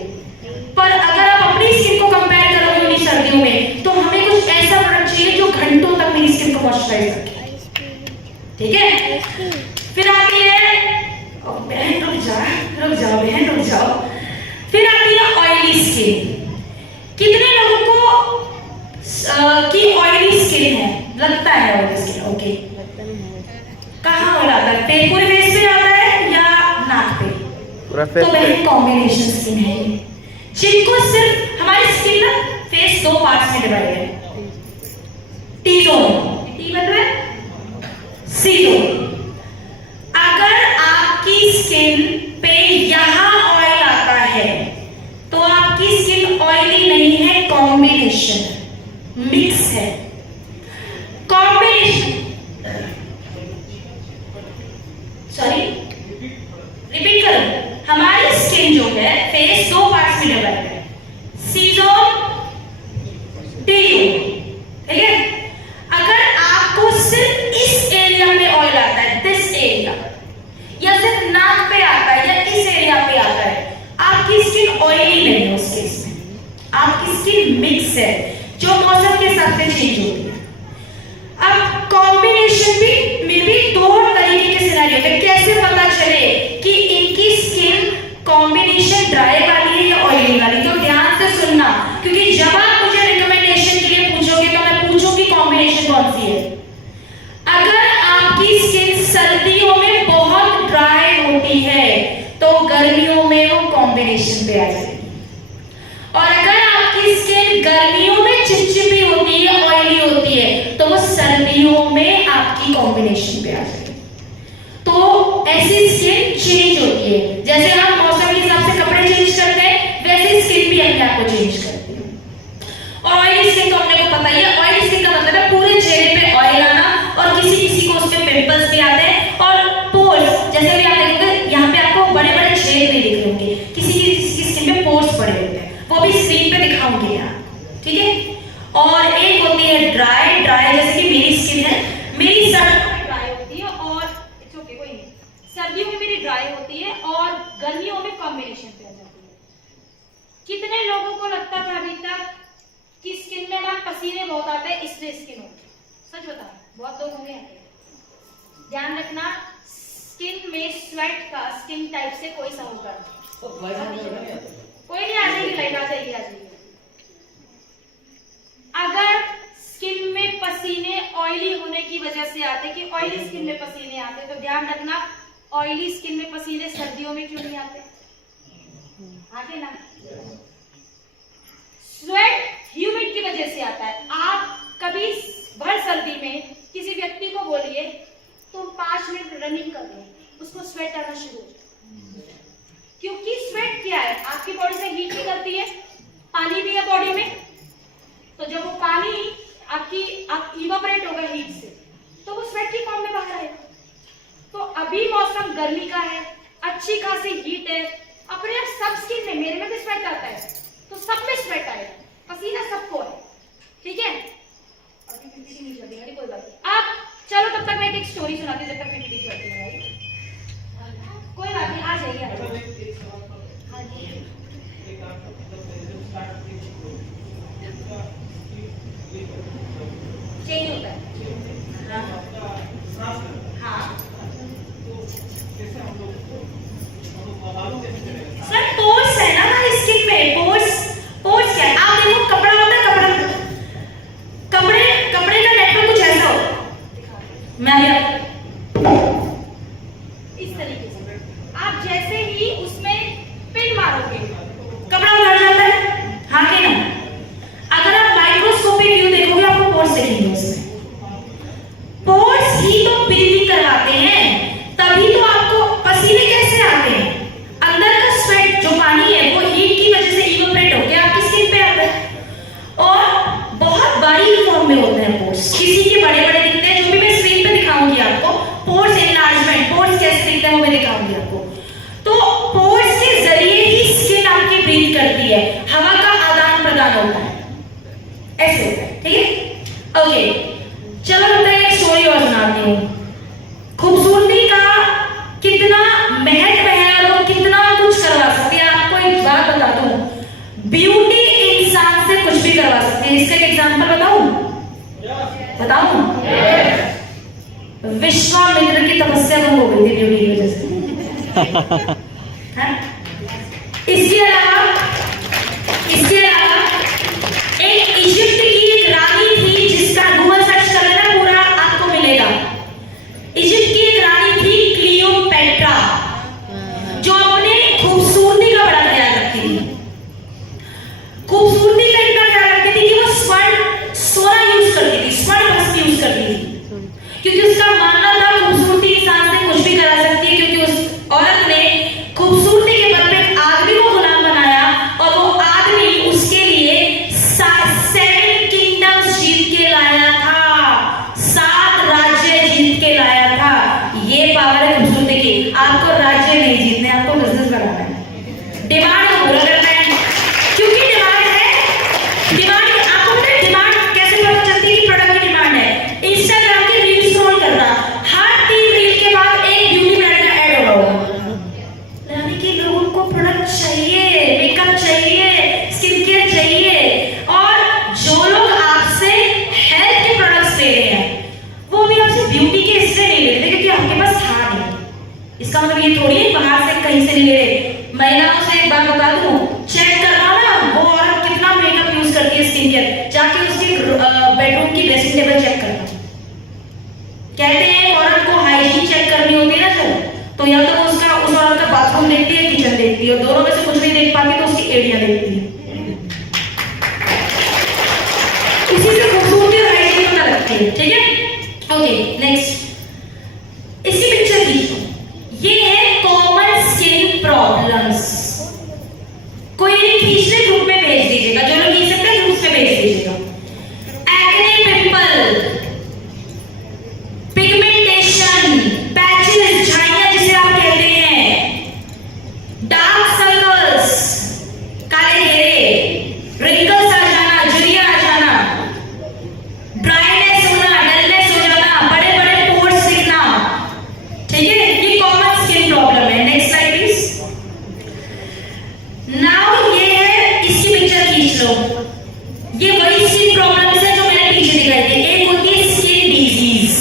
पर अगर आप अपनी स्किन को कंपेयर करोगे उन्हीं सर्दियों में, तो हमें कुछ ऐसा प्रोडक्ट चाहिए जो घंटों तक मेरी स्किन को मॉइस्चराइज रखे। ठीक है, फिर आती है, बहन रुक जाओ बहन रुक जाओ, फिर आती है ऑयली स्किन। कितने लोगों को की ऑयली स्किन है? लगता है ऑयली स्किन, ओके। कहाँ हो आता है? पूरे फेस पे आता है या नाक पे? तो वही कॉम्बिनेशन स्किन है ये, जिनको सिर्फ हमारी स्किन ना फेस दो पार्ट्स में डिवाइड है, टी जोन, टी मतलब सी जोन। अगर आपकी स्किन पे यहाँ ऑयल आता है तो आपकी स्किन ऑयली नहीं है, कॉम्बिनेशन, मिक्स है, कॉम्बिनेशन। सॉरी, रिपीट करो, हमारी स्किन जो है फेस दो पार्ट्स में डिवाइड है, सी जोन, डी जोन। ठीक है, अगर आपको सिर्फ इस एरिया में ऑयल आता है, दिस एरिया, या सिर्फ नाक पे आता है या इस एरिया पे आता है, आपकी स्किन ऑयली नहीं है उस केस में, आपकी स्किन मिक्स है जो मौसम के साथ में चेंज होती है। अब कॉम्बिनेशन में भी दो तरीके के सिनेरियो है, कैसे पता चले कि इनकी स्किन कॉम्बिनेशन ड्राई वाली है या ऑयली वाली? तो ध्यान से सुनना, क्योंकि जब आप मुझे रिकमेंडेशन के लिए पूछोगे तो मैं पूछूंगी कॉम्बिनेशन कौन सी है। अगर आपकी स्किन सर्दियों में बहुत ड्राई होती है तो गर्मियों में वो कॉम्बिनेशन पे आ जाएगी, और अगर आपकी स्किन गर्मियों में चिपचिपी होती है, ऑयली होती है, तो वो सर्दियों में आपकी कॉम्बिनेशन पे आ जाएगी। तो ऐसी स्किन चेंज होती है, जैसे हम मौसम के हिसाब से कपड़े चेंज करते हैं, वैसे स्किन भी अपने आप को चेंज करती है। और ऑयली स्किन तो अपने को पता ही है, ऑयली स्किन का मतलब है पूरे चेहरे पे ऑयल आना, और किसी किसी को उस पे पिंपल्स भी आते हैं, और पोर्स, जैसे भी आप देखोगे यहाँ पे आपको बड़े बड़े छेद नहीं दिख रहे होंगे, किसी की स्किन पे पोर्स पड़े होते हैं, वो भी स्क्रीन पे दिखाऊंगी यहाँ। ठीक है, और एक होती है ड्राई, जैसे कि मेरी स्किन है, मेरी सर्दियों में ड्राई होती है, और इट्स ओके, कोई नहीं, सर्दियों में मेरी ड्राई होती है और गर्मियों में कॉम्बिनेशन पे आ जाती है। कितने लोगों को लगता था अभी तक कि स्किन में ना पसीने बहुत आते हैं इसलिए स्किन होती है? सच बताओ, बहुत लोग होंगे आते हैं। ध्यान रखना, स्किन में स्वेट का स्किन टाइप से कोई सरोकार नहीं, कोई नहीं, आ जाएगी लाइट, आ जाएगी। अगर स्किन में पसीने ऑयली होने की वजह से आते, कि ऑयली स्किन में पसीने आते, तो ध्यान रखना, ऑयली स्किन में पसीने सर्दियों में क्यों नहीं आते? आते ना, स्वेट ह्यूमिड की वजह से आता है। आप कभी भर सर्दी में किसी व्यक्ति को बोलिए तो 5 मिनट रनिंग कर लो, उसको स्वेट आना शुरू हो जाए, क्योंकि स्वेट क्या है, आपकी बॉडी से हीट निकलती है, पानी भी है बॉडी में, तो जब वो पानी आप इवापोरेट होगा हीट से, तो वो स्वेट की फॉर्म में बाहर आएगा। तो अभी मौसम गर्मी का है, अच्छी खासी हीट है, अपने आप सब स्किन में, मेरे में भी स्वेट आता है तो सब में स्वेट आएगा, पसीना सबको है। ठीक है, अभी पीपीटी नहीं चलती है, कोई बात नहीं, आप चलो तब तक मैं एक स्टोरी सुनाती हूँ जब तक पीपीटी चलती है। कोई बात नहीं, आ जाइए। हाँ जी, चेंज होता है। हाँ सर, पोर्स है ना स्किन में, पोर्स क्या है? आप देखो, कपड़ा होता है, कपड़े का नेटवर्क कुछ ऐसा हो, मैं इस तरीके से, आप जैसे ही उसमें पिन मारोगे कपड़ा उधर जाता है, हाँ कि ना? अगर आप माइक्रोस्कोपिक व्यू देखोगे आपको पोर्स दिखेंगे, उसमें पोर्स ही तो ब्रीदिंग करवाते हैं, तभी तो आपको पसीने कैसे आते हैं, अंदर का स्वेट जो पानी है वो हीट की वजह से इवेपोरेट होकर आपकी स्किन पे आता है। और बहुत बारी में होते हैं पोर्स, किसी के बड़े बड़े दिखते हैं, जो भी मैं स्क्रीन पे दिखाऊंगी आपको, पोर्स एनलार्जमेंट, पोर्स कैसे दिखते हैं वो मैं दिखाऊंगी आपको। तो पोर्स के जरिए ही स्किन आपकी ब्रीथ करती है, हवा का आदान प्रदान होता है, ऐसे होता है, ठीक है। ओके, चलो मैं एक स्टोरी और सुनाती हूँ। खूबसूरती का कितना महत्व है और वो कितना कुछ करवा सकती है। आपको एक बात बता दूं, ब्यूटी इंसान से कुछ भी करवा सकती है। इसका एक एग्जांपल बताऊं? विश्वामित्र की तपस्या कम हो गई थी ब्यूटी की वजह से। इसके अलावा एक इजिप्ट की एक रानी थी, जिसका गूगल सर्च कर लेना, पूरा आपको मिलेगा। इजिप्ट की एक रानी थी क्लियोपेट्रा, जो अपने खूबसूरती का बड़ा ख्याल रखती थी। खूबसूरती का इतना ख्याल रखती थी कि वो सोना यूज करती थी, स्वर्ण भस्म यूज करती थी, क्योंकि उसका मानना था खूबसूरती इंसान से कुछ भी करा सकती है। क्योंकि उस औरत ने खूबसूरती के बल पे एक आदमी को गुलाम बनाया, और वो आदमी उसके लिए 7 किंगडम्स जीत के लाया था, 7 राज्य जीत के लाया था। ये पावर है खूबसूरती की। आपको राज्य नहीं जीतने, आपको बिजनेस बनाना है, डिमांड को पूरा करना है, क्योंकि डिमांड है। डिमांड आपको पता है डिमांड कैसे पता चलती है कि प्रोडक्ट की डिमांड है? इंस्टाग्राम के रील स्क्रॉल करना, हर 3 रील के बाद एक ब्यूटी ब्रांड का ऐड हो रहा होगा, यानी कि लोगों को प्रोडक्ट चाहिए, मेकअप चाहिए, स्किन केयर चाहिए। और जो लोग आपसे हेल्थ के प्रोडक्ट्स ले रहे हैं, वो भी आपसे ब्यूटी के इससे नहीं ले रहे, क्योंकि आपके पास था नहीं। इसका मतलब ये थोड़ी है बाहर से कहीं से नहीं ले रहे। महिलाओं से एक बात बता दूं, चेक करना ना वो औरत कितना मेकअप यूज करती है, स्किन केयर, जाके उसके बेडरूम की ड्रेसिंग टेबल चेक करना। कहते हैं औरत को हाइजीन चेक करनी होती है ना सर, तो या तो उस औरत का बाथरूम देखती है, किचन देखती है, और दोनों में से कुछ नहीं देख पाती तो उसकी एड़ियां देखती है। इसी से खूबसूरती और हाइजीन पता लगती है, ठीक है। ओके, नेक्स्ट इसी पिक्चर की, ये है कॉमन स्किन प्रॉब्लम्स। कोई नहीं खींचने, ग्रुप में भेज दीजिएगा, जो लोग खींच सकते हैं ग्रुप में भेज दीजिएगा। एक्ने, पिंपल, पिगमेंटेशन, पैचेस, झाइयां जिसे आप कहते हैं, डार्क सर्कल्स, काले घेरे, रिंकल्स आ जाना, झुर्रियां आ जाना, ड्राइनेस होना, डलनेस हो जाना, बड़े बड़े पोर्स दिखना, ठीक है, ये कॉमन स्किन प्रॉब्लम है। Next slide please. नाउ ये है, इसकी पिक्चर खींच लो। ये वही स्किन प्रॉब्लम्स है जो मैंने पीछे दिखाई थी। एक होती है स्किन डिजीज।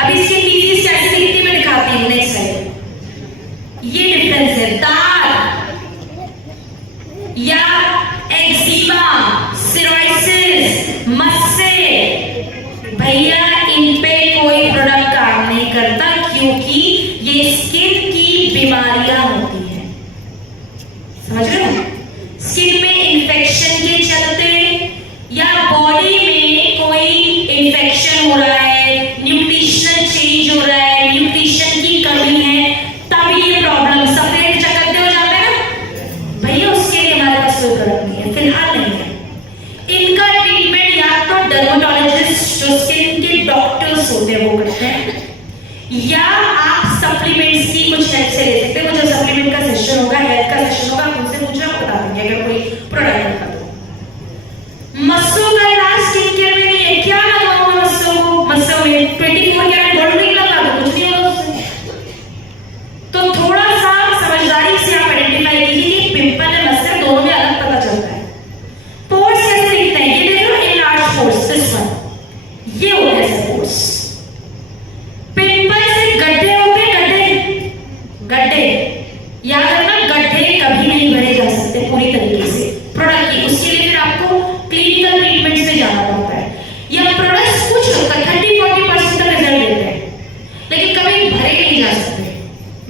अभी स्किन डिजीज कैसे दिखती है मैं दिखाती हूँ, नेक्स्ट स्लाइड। ये डिफरेंस है, दाग या एक्जिमा, सिरोसिस, मस्से, भैया इन पे कोई प्रोडक्ट काम नहीं करता, क्योंकि ये स्किन की बीमारियां होती हैं। समझ रहे हो? स्किन में इन्फेक्शन के चलते या बॉडी में कोई इन्फेक्शन हो रहा है, न्यूट्रिशनल चेंज हो रहा है, न्यूट्रिशन की कमी है, तभी ये प्रॉब्लम, सफेद चकत्ते हो जाते हैं ना भैया, उसके लिए हमारे पास कोई प्रोडक्ट नहीं है, फिलहाल नहीं है। इनका ट्रीटमेंट या तो डर्मेटोलॉजिस्ट, जो स्किन के डॉक्टर्स होते हैं, वो करते हैं, या आप सप्लीमेंट्स की कुछ हेल्प से ले सकते हैं। वो जो सप्लीमेंट का सेशन होगा, हेल्थ का सेशन होगा, उनसे पूछना, बता देंगे अगर कोई प्रोडक्ट होगा तो। मस्सों का इलाज स्किन केयर में नहीं है। क्या लगाऊं मस्सों को? मस्सों में 24 कैरेट गोल्ड रिंग लगा दो, कुछ नहीं होगा उससे। तो थोड़ा सा समझदारी से आप आइडेंटिफाई कीजिए कि पिंपल है, मस्से, दोनों में अलग पता चलता है। पोर्स कैसे दिखते हैं? ये देख लो, एनलार्ज पोर्स, दिस वन, ये हो गया पोर्स। पिंपल से गड्ढे होते हैं, गड्ढे याद रखना, गड्ढे कभी नहीं भरे जा सकते पूरी तरीके से प्रोडक्ट की। उसके लिए फिर आपको क्लिनिकल ट्रीटमेंट से जाना पड़ता है। यह प्रोडक्ट्स कुछ होता है 30-40% तक रिजल्ट देते हैं, लेकिन कभी भरे नहीं जा सकते।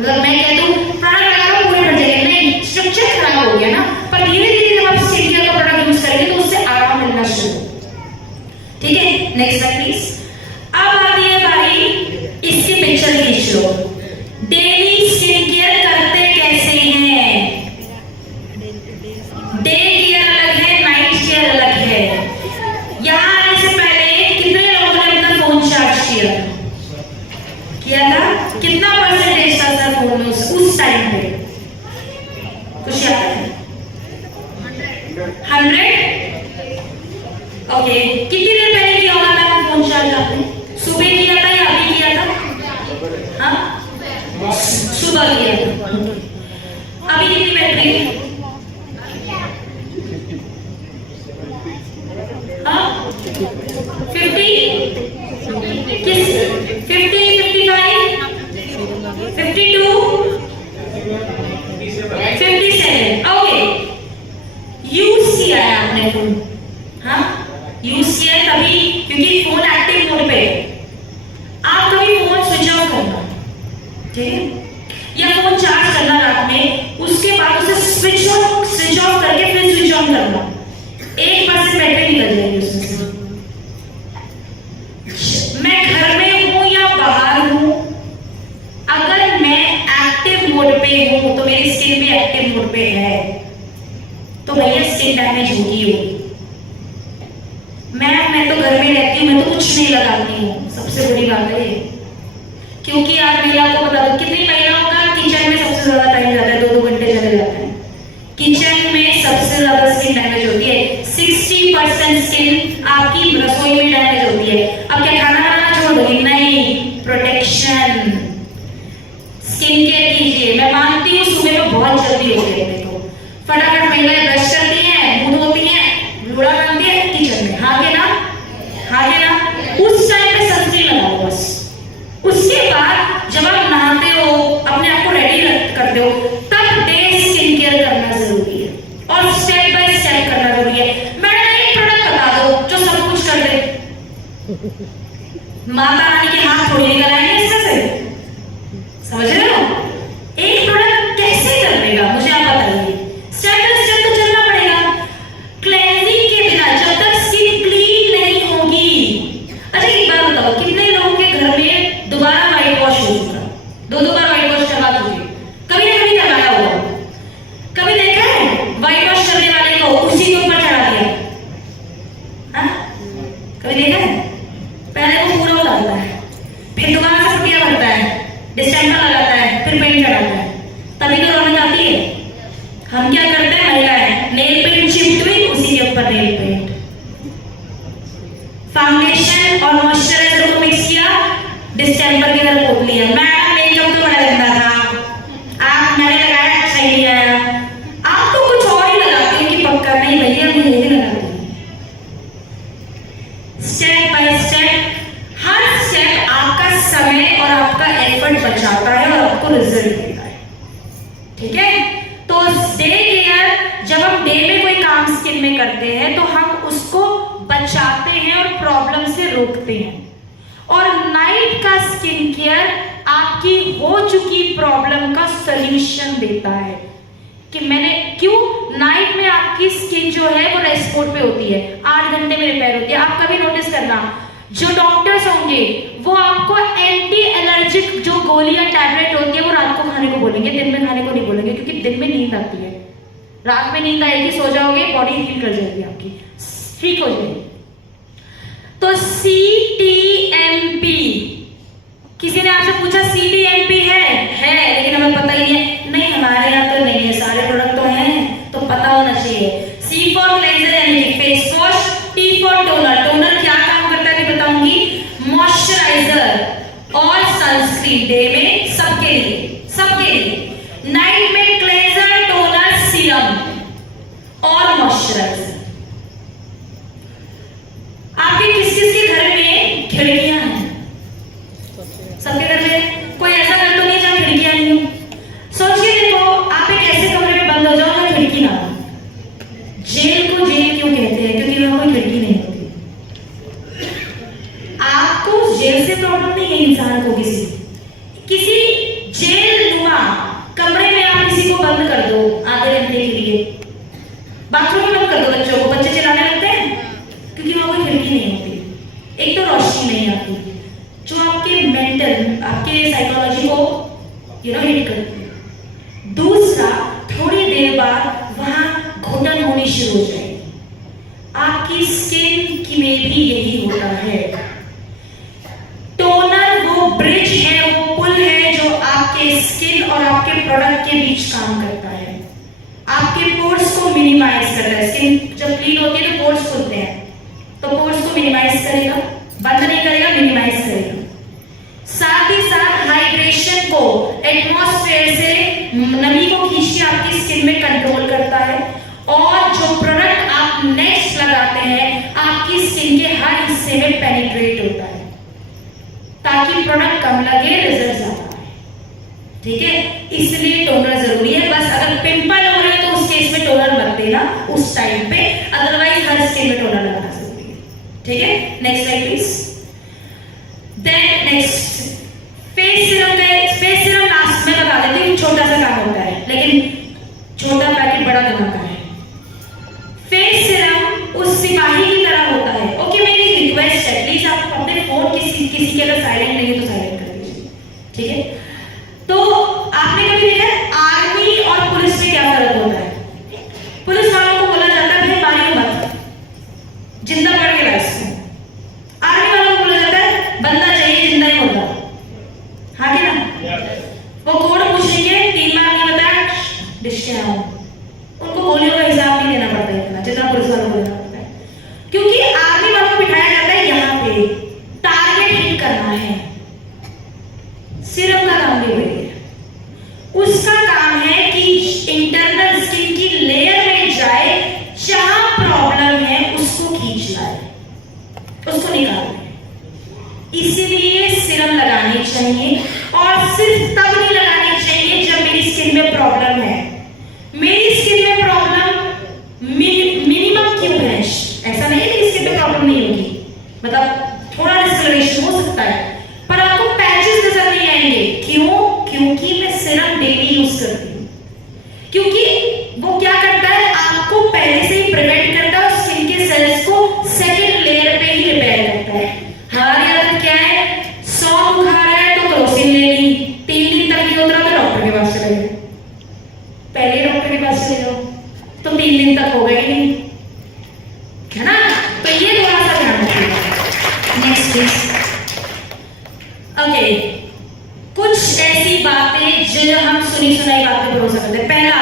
मतलब मैं कह दूं प्रोडक्ट लगा लो पूरे भर जाएंगे, नहीं, स्ट्रक्चर खराब हो गया ना। पर धीरे धीरे जब आप स्किन केयर का प्रोडक्ट यूज करेंगे तो उससे आराम मिलना शुरू। ठीक है, नेक्स्ट स्लाइड प्लीज। अब आती है बारी, इसकी पिक्चर खींच लो। डेली स्किन केयर करते कैसे हैं? डे केयर अलग है, नाइट केयर अलग है। ओके, कितनी देर पहले किया होगा मैम फोन चार्ज आपने? सुबह किया था या अभी किया था? हाँ, सुबह किया था। अभी कितनी बैटरी है? हाँ, 50 किस 50, 55, 52, 57। ओके, यूज किया है आपने फोन? हाँ, यूज किया है तभी, क्योंकि फोन एक्टिव मोड पे है। आप कभी फोन स्विच ऑफ करना, ठीक है, या फोन चार्ज करना रात में, उसके बाद उसे स्विच ऑफ करके फिर स्विच ऑन करना, 1% बैटरी निकल जाएगी उसमें से। मैं घर में हूं या बाहर हूं, अगर मैं एक्टिव मोड पे हूं तो मेरी स्किन भी एक्टिव मोड पे है, तो भैया स्किन डैमेज होगी। मैं तो घर में रहती हूँ, मैं तो कुछ नहीं लगाती हूँ, सबसे बड़ी बात है। क्योंकि आप महिलाओं को बता दो, कितनी महिलाओं का किचन में सबसे ज्यादा टाइम जाता है, 2-2 घंटे चले जाते हैं किचन में, सबसे ज्यादा स्किन डैमेज होती है। 60% स्किन आपकी रसोई में डैमेज होती है। अब क्या खाना बनाना छोड़ दोगे? नहीं, प्रोटेक्शन, स्किन केयर कीजिए। मैं मानती हूँ सुबह में बहुत जल्दी हो गई है, तो फटाफट महिलाएं ब्रश करती हैं, मुंह धोती हैं, लूड़ा बनाती है किचन में, हाँ के ना, हाँ के ना, उस टाइम पे सनस्क्रीन लगाओ बस। उसके बाद जब आप नहाते हो, अपने आप को रेडी करते हो, तब डे स्किन केयर करना जरूरी है और स्टेप बाय स्टेप करना जरूरी है। मैडम एक प्रोडक्ट बता दो जो सब कुछ कर दे। माता रानी के हाथ थोड़ी निकल आएंगे इससे से, समझ रहे हो? एक प्रोडक्ट कैसे कर देगा मुझे आप बताइए। स्टेप बाय स्टेप तो चलना पड़ेगा। क्लेंजिंग के बिना जब तक स्किन क्लीन नहीं होगी। अच्छा एक बात बताओ, कितने लोगों के घर में दोबारा वाइट वॉश हो चुका? 2-2 बार वाइट वॉश करवा चुके, कभी ना कभी करवाया होगा। कभी देखा है वाइट वॉश करने वाले को उसी के ऊपर चढ़ा दिया? हाँ, कभी देखा है? पहले वो पूरा उतारता है, फिर दोबारा से पुटिया भरता है, डिस्टेंपर लगाता है, फिर पेंट चढ़ाता है, तभी तो रौनक आती है। हम क्या करते हैं महिलाएं, नेल पेंट चिपट हुई, उसी के ऊपर नेल पेंट, फाउंडेशन और मॉइस्चराइजर को मिक्स किया, डिस्टेंपर की तरह पोत लिया। मैडम मेकअप तो बड़ा गंदा था, आप मैंने लगाया अच्छा ही आया। आप तो कुछ और ही लगाते हो कि पक्का नहीं भैया मैं यही लगाती हूँ। Step by step, her step आपका समय और आपका एफर्ट बचाता है और आपको रिजल्ट देता है, ठीक है? तो डे केयर, जब हम डे में कोई काम स्किन में करते हैं तो हम उसको बचाते हैं और प्रॉब्लम से रोकते हैं। और नाइट का स्किन केयर आपकी हो चुकी प्रॉब्लम का सॉल्यूशन देता है। कि मैंने क्यों, नाइट में आपकी स्किन जो है वो रेस्ट मोड पे होती है, 8 घंटे में रिपेयर होती है। आप कभी नोटिस करना, जो डॉक्टर्स होंगे वो आपको एंटी एलर्जिक जो गोलियां टैबलेट होती है वो रात को खाने को बोलेंगे, दिन में खाने को नहीं बोलेंगे, क्योंकि दिन में नींद आती है। रात में नींद आएगी, सो जाओगे, बॉडी हील कर जाएगी आपकी, ठीक हो जाएगी। तो CTMP, किसी ने आपसे पूछा CTMP है लेकिन हमें पता ही नहीं हमारे यहाँ तो नहीं है, सारे प्रोडक्ट तो हैं तो पता होना चाहिए। C फॉर क्लेंजर यानी कि face wash, T for toner, toner क्या काम करता है बताऊंगी, मॉइस्चराइजर और सनस्क्रीन, डे में सबके लिए, नाइट में क्लेंजर, टोनर, सीरम और मॉइस्चराइजर। आपके किस के घर में खिड़कियां हैं? सबके घर में। कोई ऐसा घर तो नहीं जहां खिड़कियां नहीं हो? सोचिए, देखो आप एक ऐसे कमरे में बंद हो जाओ जहां खिड़की ना हो। जेल को जेल क्यों कहते हैं? क्योंकि वहां कोई खिड़की नहीं होती। आपको जेल से प्रॉब्लम नहीं है, इंसान को किसी जेल नुमा कमरे में आप किसी को बंद कर दो आधे घंटे के लिए, बाथरूम में बंद कर दो बच्चों को, बच्चे चिल्लाने लगते हैं क्योंकि वहां कोई खिड़की नहीं होती। एक तो रोशनी नहीं आती जो आपके मेंटल, आपके साइकोलॉजी को हिट करती है। दूसरा, थोड़ी देर बाद वहां घुटन होनी शुरू हो जाएगी। आपकी स्किन की में भी यही होता है। टोनर वो ब्रिज है, वो पुल है जो आपके स्किन और आपके प्रोडक्ट के बीच काम करता है। आपके पोर्स को मिनिमाइज करता है। स्किन जब क्लीन होती है तो पोर्स खुलते हैं, तो हिस्से में पेनिट्रेट होता है ताकि प्रोडक्ट कम लगे, रिजल्ट ज्यादा आए। ठीक है, इसलिए टोनर जरूरी है। बस अगर पिंपल हो रहे हैं तो उस केस में टोनर मत देना उस टाइम पे, अदरवाइज हर स्किन में टोनर लगाना जरूरी है। ठीक है, next slide please. Then next face serum last में लगा देते हैं, छोटा सा काम होता है लेकिन छोटा पैकेट बड़ा धमाका है। फेस सिरम उस सिपाही की तरह होता है। ओके, मेरी रिक्वेस्ट है प्लीज आप अपने फोन किसी के अगर साइलेंट नहीं है तो साइलेंट कर दीजिए। ठीक है, तो आपने कभी देखा है आर्मी और पुलिस में क्या फर्क होता है? पुलिस वालों को बोला जाता है भाई मारियो मत, जिंदा पड़ के लास्ट में। आर्मी वालों को बोला जाता है बंदा चाहिए, जिंदा ही होगा। हाँ कि ना? वो कोड पूछेंगे, 3 बार नहीं बताया डिस्ट्रिक्ट आओ। उनको गोलियों का हिसाब नहीं देना पड़ता इतना जितना पुलिस वालों को देना पड़ता है, क्योंकि आर्मी वालों को बिठाया जाता है यहाँ पे, टारगेट हिट करना है। सिरम का काम भी वही है, उसका काम है कि इंटरनल स्किन की लेयर में जाए, जहां प्रॉब्लम है उसको खींच लाए, उसको निकाले। इसीलिए सिरम लगानी चाहिए, और सिर्फ तब नहीं लगानी चाहिए जब मेरी स्किन में प्रॉब्लम है। मेरी स्किन में प्रॉब्लम मिनिमम क्यों है? ऐसा नहीं है कि स्किन में प्रॉब्लम नहीं होगी, मतलब थोड़ा डिस्कलरेशन हो सकता है, पर आपको पैचेस नजर नहीं आएंगे। क्यों? क्योंकि मैं सिरम डेली यूज करती हूँ। क्योंकि वो क्या करता है, आपको पहले से ही प्रिवेंट करता है और स्किन के सेल्स को सेकेंड लेयर पे ही रिपेयर करता है। हमारी आदत क्या है, 100 बुखार है तो क्रोसिन ले ली, 3 दिन तक नहीं उतरा तो डॉक्टर के पास चले गए। पहले डॉक्टर के पास चले जाओ तो 3 दिन तक हो गए नहीं, है ना? तो ये थोड़ा सा ध्यान रखिएगा। Next please. ओके, कुछ ऐसी बातें जो हम सुनी सुनाई बातें भरोसा करते हैं। पहला,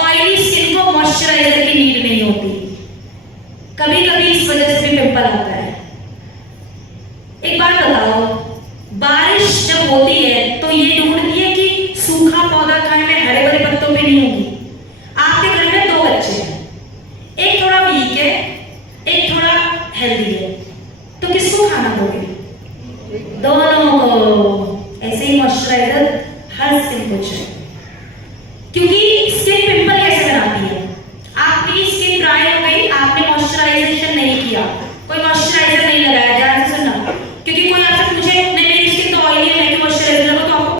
ऑयली स्किन को मॉइस्चराइजर की नीड नहीं होती। कभी कभी इस वजह से भी पिंपल आता है। एक बात बताओ, बारिश जब होती है तो ये ढूंढती है कि सूखा पौधा खाए में हरे भरे पत्तों पे नहीं होगी। आपके घर में 2 बच्चे हैं, एक थोड़ा वीक है, एक थोड़ा हेल्दी है, तो किसको खाना दोगे? दोनों को। ऐसे ही मॉइस्चराइजर हर स्किन को चाहिए, क्योंकि